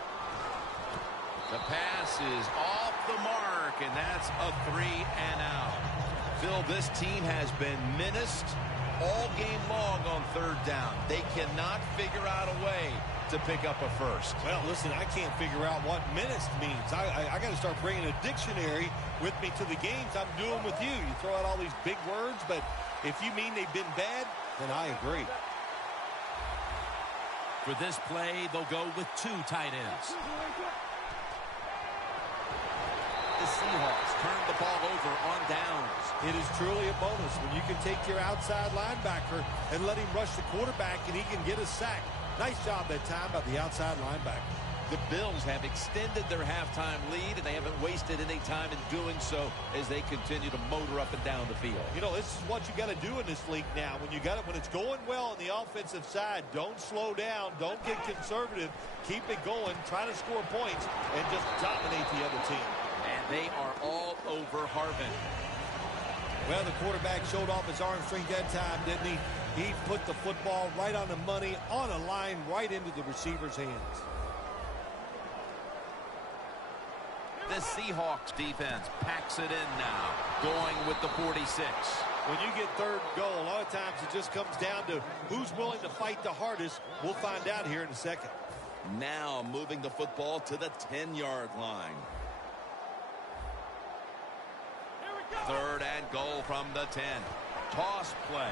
The pass is off the mark, and that's a 3 and out. Phil, this team has been menaced all game long on 3rd down. They cannot figure out a way to pick up a first. Well, listen, I can't figure out what menaced means. I got to start bringing a dictionary with me to the games I'm doing with you. You throw out all these big words, but if you mean they've been bad, then I agree. For this play, they'll go with 2 tight ends. The Seahawks turn the ball over on downs. It is truly a bonus when you can take your outside linebacker and let him rush the quarterback and he can get a sack. Nice job that time by the outside linebacker. The Bills have extended their halftime lead, and they haven't wasted any time in doing so as they continue to motor up and down the field. You know, this is what you got to do in this league now. When it's going well on the offensive side, don't slow down, don't get conservative, keep it going, try to score points, and just dominate the other team. And they are all over Harvin. Well, the quarterback showed off his arm strength that time, didn't he? He put the football right on the money, on a line, right into the receiver's hands. The Seahawks defense packs it in now, going with the 46. When you get 3rd goal, a lot of times it just comes down to who's willing to fight the hardest. We'll find out here in a second. Now moving the football to the 10-yard line. 3rd and goal from the 10. Toss play.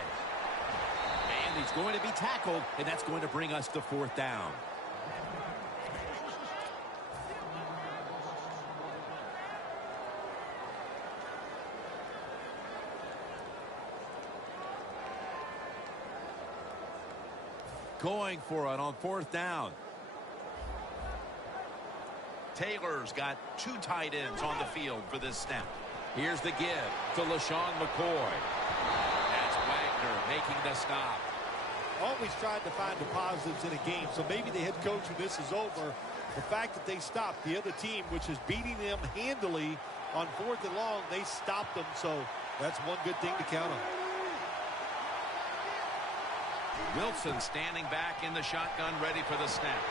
And he's going to be tackled, and that's going to bring us to 4th down. Going for it on 4th down. Taylor's got 2 tight ends on the field for this snap. Here's the give to LaShawn McCoy. That's Wagner making the stop. Always trying to find the positives in a game, so maybe the head coach when this is over, the fact that they stopped the other team, which is beating them handily on 4th and long, they stopped them, so that's one good thing to count on. Wilson standing back in the shotgun, ready for the snap.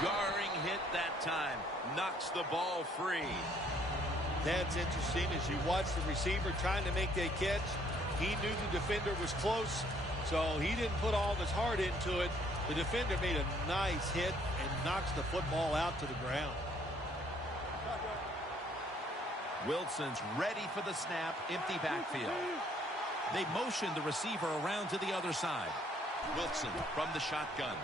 Jarring hit that time. Knocks the ball free. That's interesting as you watch the receiver trying to make that catch. He knew the defender was close, so he didn't put all of his heart into it. The defender made a nice hit and knocks the football out to the ground. Wilson's ready for the snap. Empty backfield. They motion the receiver around to the other side. Wilson from the shotgun.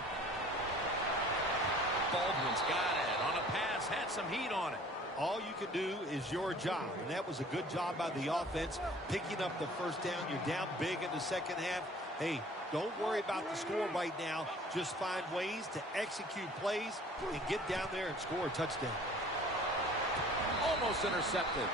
Baldwin's got it. On a pass, had some heat on it. All you can do is your job, and that was a good job by the offense, picking up the 1st down. You're down big in the 2nd half. Hey, don't worry about the score right now. Just find ways to execute plays and get down there and score a touchdown. Almost intercepted.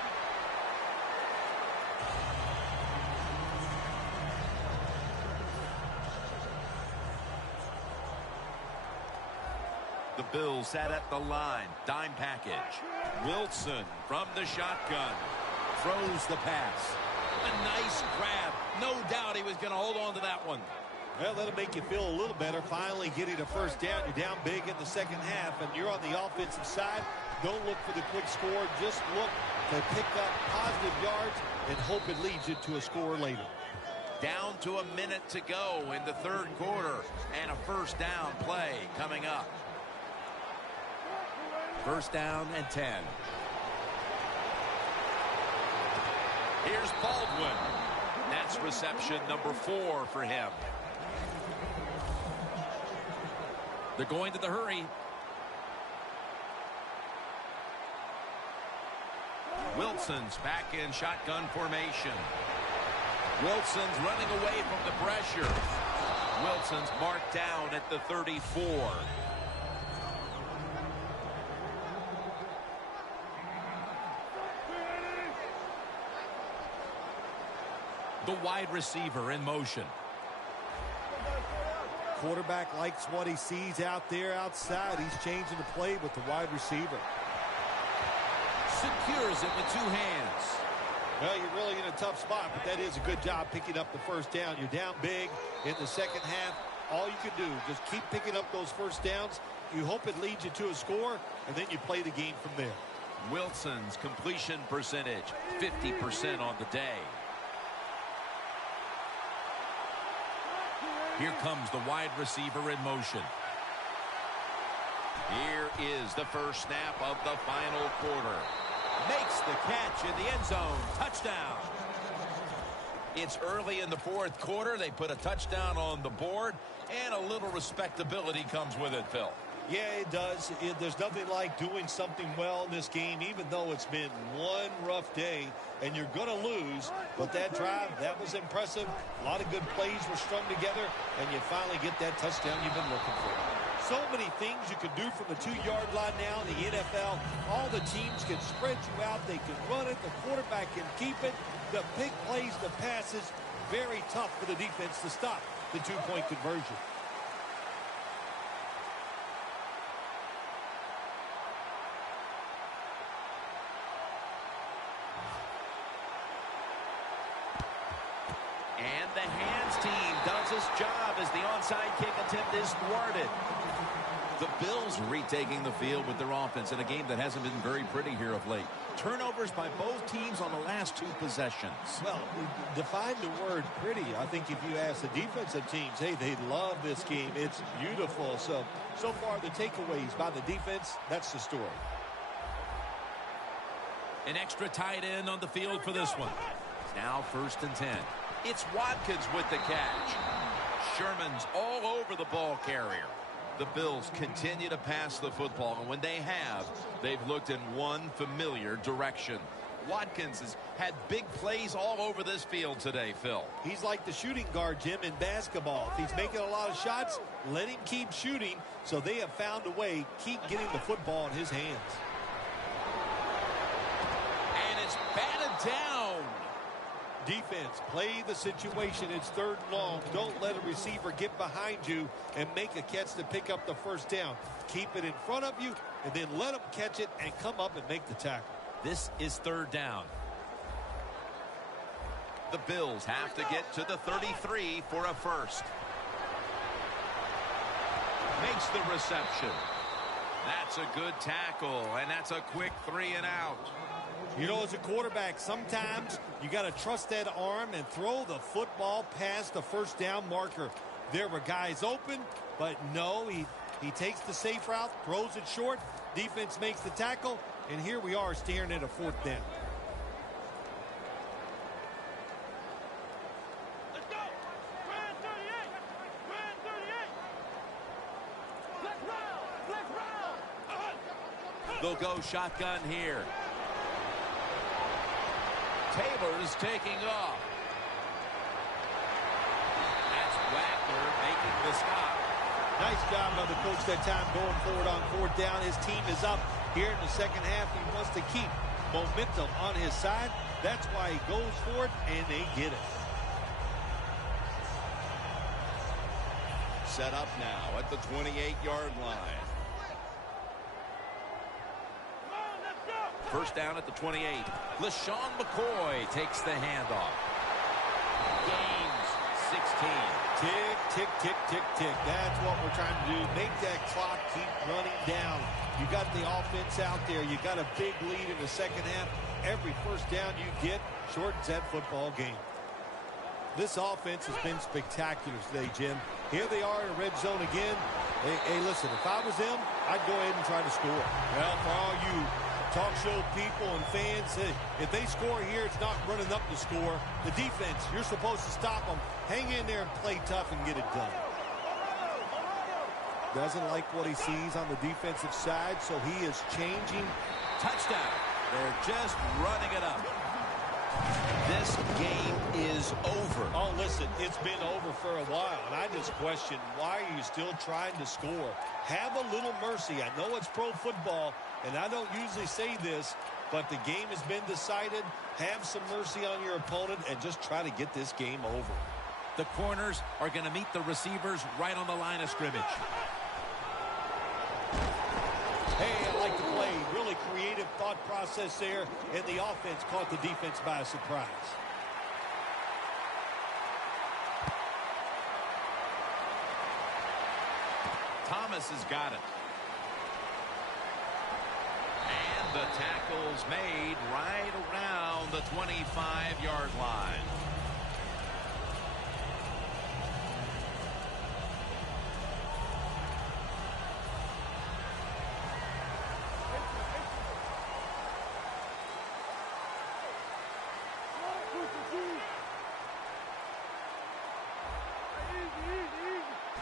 The Bills sat at the line. Dime package. Wilson from the shotgun. Throws the pass. A nice grab. No doubt he was going to hold on to that one. Well, that'll make you feel a little better. Finally getting a 1st down. You're down big in the 2nd half, and you're on the offensive side. Don't look for the quick score. Just look to pick up positive yards and hope it leads you to a score later. Down to a minute to go in the 3rd quarter, and a 1st down play coming up. 1st down and 10. Here's Baldwin. That's reception number 4 for him. They're going to the hurry. Wilson's back in shotgun formation. Wilson's running away from the pressure. Wilson's marked down at the 34. The wide receiver in motion. Quarterback likes what he sees out there outside. He's changing the play with the wide receiver. Secures it with 2 hands. Well, you're really in a tough spot, but that is a good job picking up the 1st down. You're down big in the 2nd half. All you can do, just keep picking up those 1st downs. You hope it leads you to a score, and then you play the game from there. Wilson's completion percentage, 50% on the day. Here comes the wide receiver in motion. Here is the 1st snap of the final quarter. Makes the catch in the end zone. Touchdown. It's early in the 4th quarter. They put a touchdown on the board, and a little respectability comes with it, Phil. Yeah, it does. There's nothing like doing something well in this game, even though it's been one rough day and you're going to lose. But that drive, that was impressive. A lot of good plays were strung together, and you finally get that touchdown you've been looking for. So many things you can do from the 2-yard line now in the NFL. All the teams can spread you out. They can run it. The quarterback can keep it. The big plays, the passes, very tough for the defense to stop the 2-point conversion. And the hands team does its job as the onside kick attempt is thwarted. The Bills retaking the field with their offense in a game that hasn't been very pretty here of late. Turnovers by both teams on the last 2 possessions. Well, define the word pretty. I think if you ask the defensive teams, hey, they love this game. It's beautiful. So far the takeaways by the defense, that's the story. An extra tight end on the field for this one. Now 1st and 10. It's Watkins with the catch. Sherman's all over the ball carrier. The Bills continue to pass the football, and when they have, they've looked in one familiar direction. Watkins has had big plays all over this field today, Phil. He's like the shooting guard, Jim, in basketball. If he's making a lot of shots, let him keep shooting. So they have found a way, keep getting the football in his hands. And it's batted down. Defense, play the situation. It's 3rd and long. Don't let a receiver get behind you and make a catch to pick up the 1st down. Keep it in front of you, and then let them catch it and come up and make the tackle. This is 3rd down. The Bills have to get to the 33 for a first. Makes the reception. That's a good tackle, and that's a quick 3 and out. You know, as a quarterback, sometimes you got to trust that arm and throw the football past the 1st down marker. There were guys open, but no, he takes the safe route, throws it short. Defense makes the tackle, and here we are staring at a 4th down. Let's go. Grand 38. Grand 38. Flex round. Flex round. They'll go shotgun here. Taylor's taking off. That's Wagner making the stop. Nice job by the coach that time going forward on 4th down. His team is up here in the 2nd half. He wants to keep momentum on his side. That's why he goes for it, and they get it. Set up now at the 28-yard line. 1st down at the 28. LaShawn McCoy takes the handoff. Gains 16. Tick, tick, tick, tick, tick. That's what we're trying to do. Make that clock keep running down. You got the offense out there. You got a big lead in the 2nd half. Every 1st down you get shortens that football game. This offense has been spectacular today, Jim. Here they are in the red zone again. Hey, listen, if I was them, I'd go ahead and try to score. Well, for all you talk show people and fans, if they score here, it's not running up the score. The defense, you're supposed to stop them. Hang in there and play tough and get it done. Doesn't like what he sees on the defensive side, so he is changing. Touchdown. They're just running it up. This game is over. Oh, listen, it's been over for a while, and I just question, why are you still trying to score? Have a little mercy. I know it's pro football, and I don't usually say this, but the game has been decided. Have some mercy on your opponent and just try to get this game over. The corners are going to meet the receivers right on the line of scrimmage. Hey, I like the play. Really creative thought process there, and the offense caught the defense by a surprise. Thomas has got it. And the tackle's made right around the 25-yard line.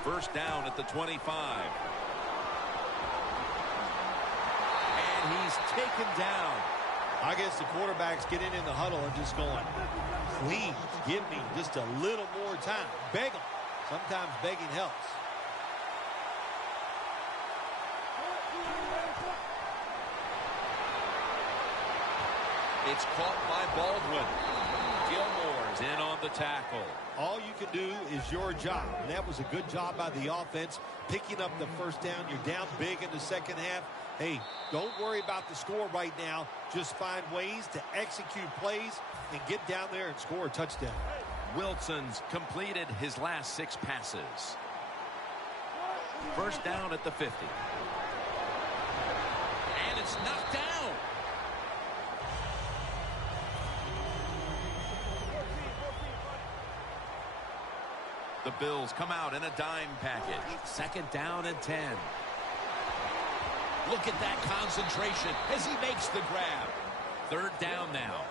First down at the 25. And he's taken down. I guess the quarterbacks getting in the huddle and just going, please give me just a little more time. Beg them. Sometimes begging helps. It's caught by Baldwin. Gilmore's in on the tackle. All you can do is your job. And that was a good job by the offense, picking up the first down. You're down big in the second half. Hey, don't worry about the score right now. Just find ways to execute plays and get down there and score a touchdown. Wilson's completed his last 6 passes. First down at the 50. And it's knocked down. The Bills come out in a dime package. Second down and 10. Look at that concentration as he makes the grab. Third down now.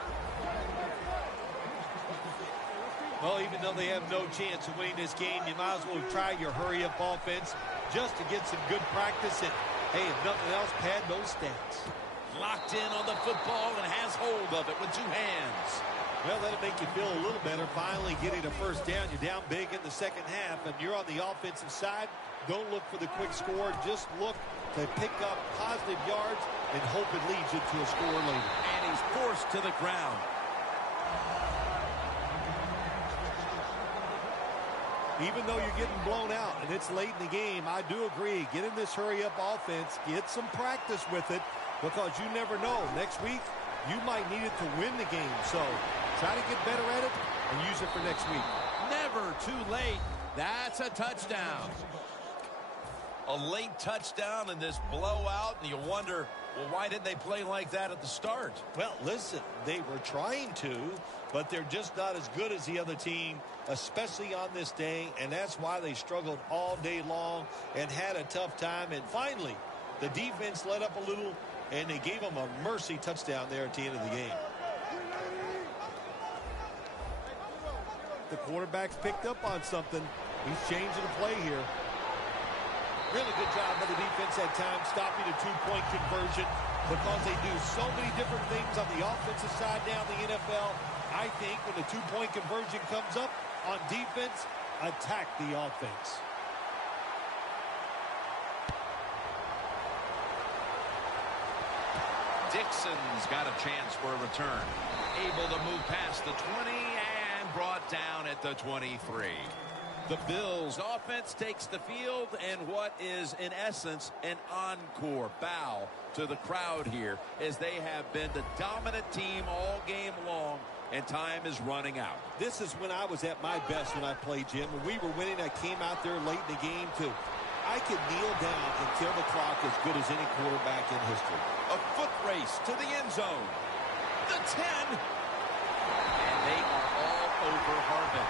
Well, even though they have no chance of winning this game, you might as well try your hurry-up offense just to get some good practice. And, hey, if nothing else, pad those stats. Locked in on the football and has hold of it with two hands. Well, that'll make you feel a little better. Finally getting a first down. You're down big in the second half, and you're on the offensive side. Don't look for the quick score. Just look to pick up positive yards and hope it leads you to a score later. And he's forced to the ground. Even though you're getting blown out and it's late in the game, I do agree. Get in this hurry-up offense. Get some practice with it because you never know. Next week, you might need it to win the game. So try to get better at it and use it for next week. Never too late. That's a touchdown. A late touchdown in this blowout, and you wonder, well, why didn't they play like that at the start? Well, listen, they were trying to, but they're just not as good as the other team, especially on this day, and that's why they struggled all day long and had a tough time. And finally, the defense let up a little, and they gave them a mercy touchdown there at the end of the game. The quarterback's picked up on something. He's changing the play here. Really good job by the defense at times stopping a two-point conversion because they do so many different things on the offensive side now in the NFL. I think when the two-point conversion comes up on defense, attack the offense. Dixon's got a chance for a return. Able to move past the 20 and brought down at the 23. The Bills offense takes the field, and what is, in essence, an encore bow to the crowd here as they have been the dominant team all game long, and time is running out. This is when I was at my best when I played, Jim. When we were winning, I came out there late in the game, too. I could kneel down and kill the clock as good as any quarterback in history. A foot race to the end zone. The 10. And they are all over Harvin.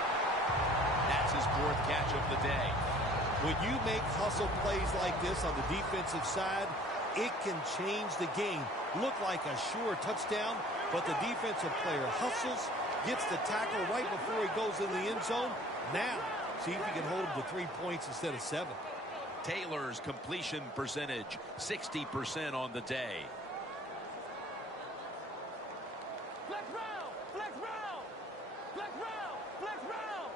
That's his fourth catch of the day. When you make hustle plays like this on the defensive side, it can change the game. Look like a sure touchdown, but the defensive player hustles, gets the tackle right before he goes in the end zone. Now, see if he can hold him to 3 points instead of 7. Taylor's completion percentage, 60% on the day. Flex round! Flex round! Flex round! Flex round!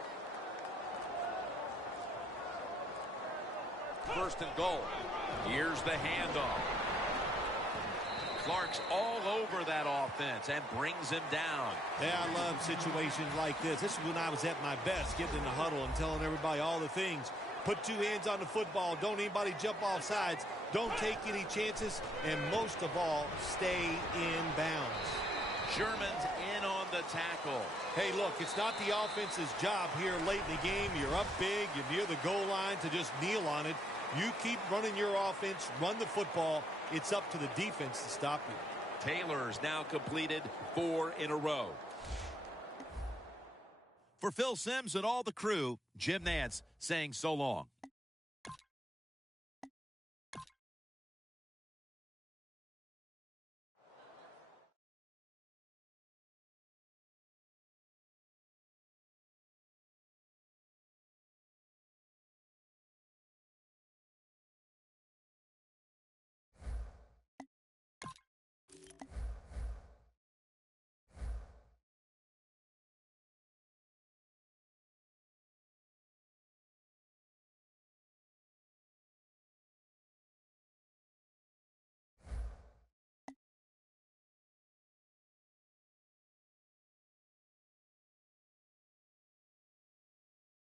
First and goal. Here's the handoff. Clark's all over that offense and brings him down. Yeah, I love situations like this. This is when I was at my best, getting in the huddle and telling everybody all the things. Put two hands on the football. Don't anybody jump off sides. Don't take any chances. And most of all, stay in bounds. Sherman's in on the tackle. Hey, look, it's not the offense's job here late in the game. You're up big. You're near the goal line to just kneel on it. You keep running your offense, run the football. It's up to the defense to stop you. Taylor's now completed 4 in a row. For Phil Simms and all the crew, Jim Nantz saying so long.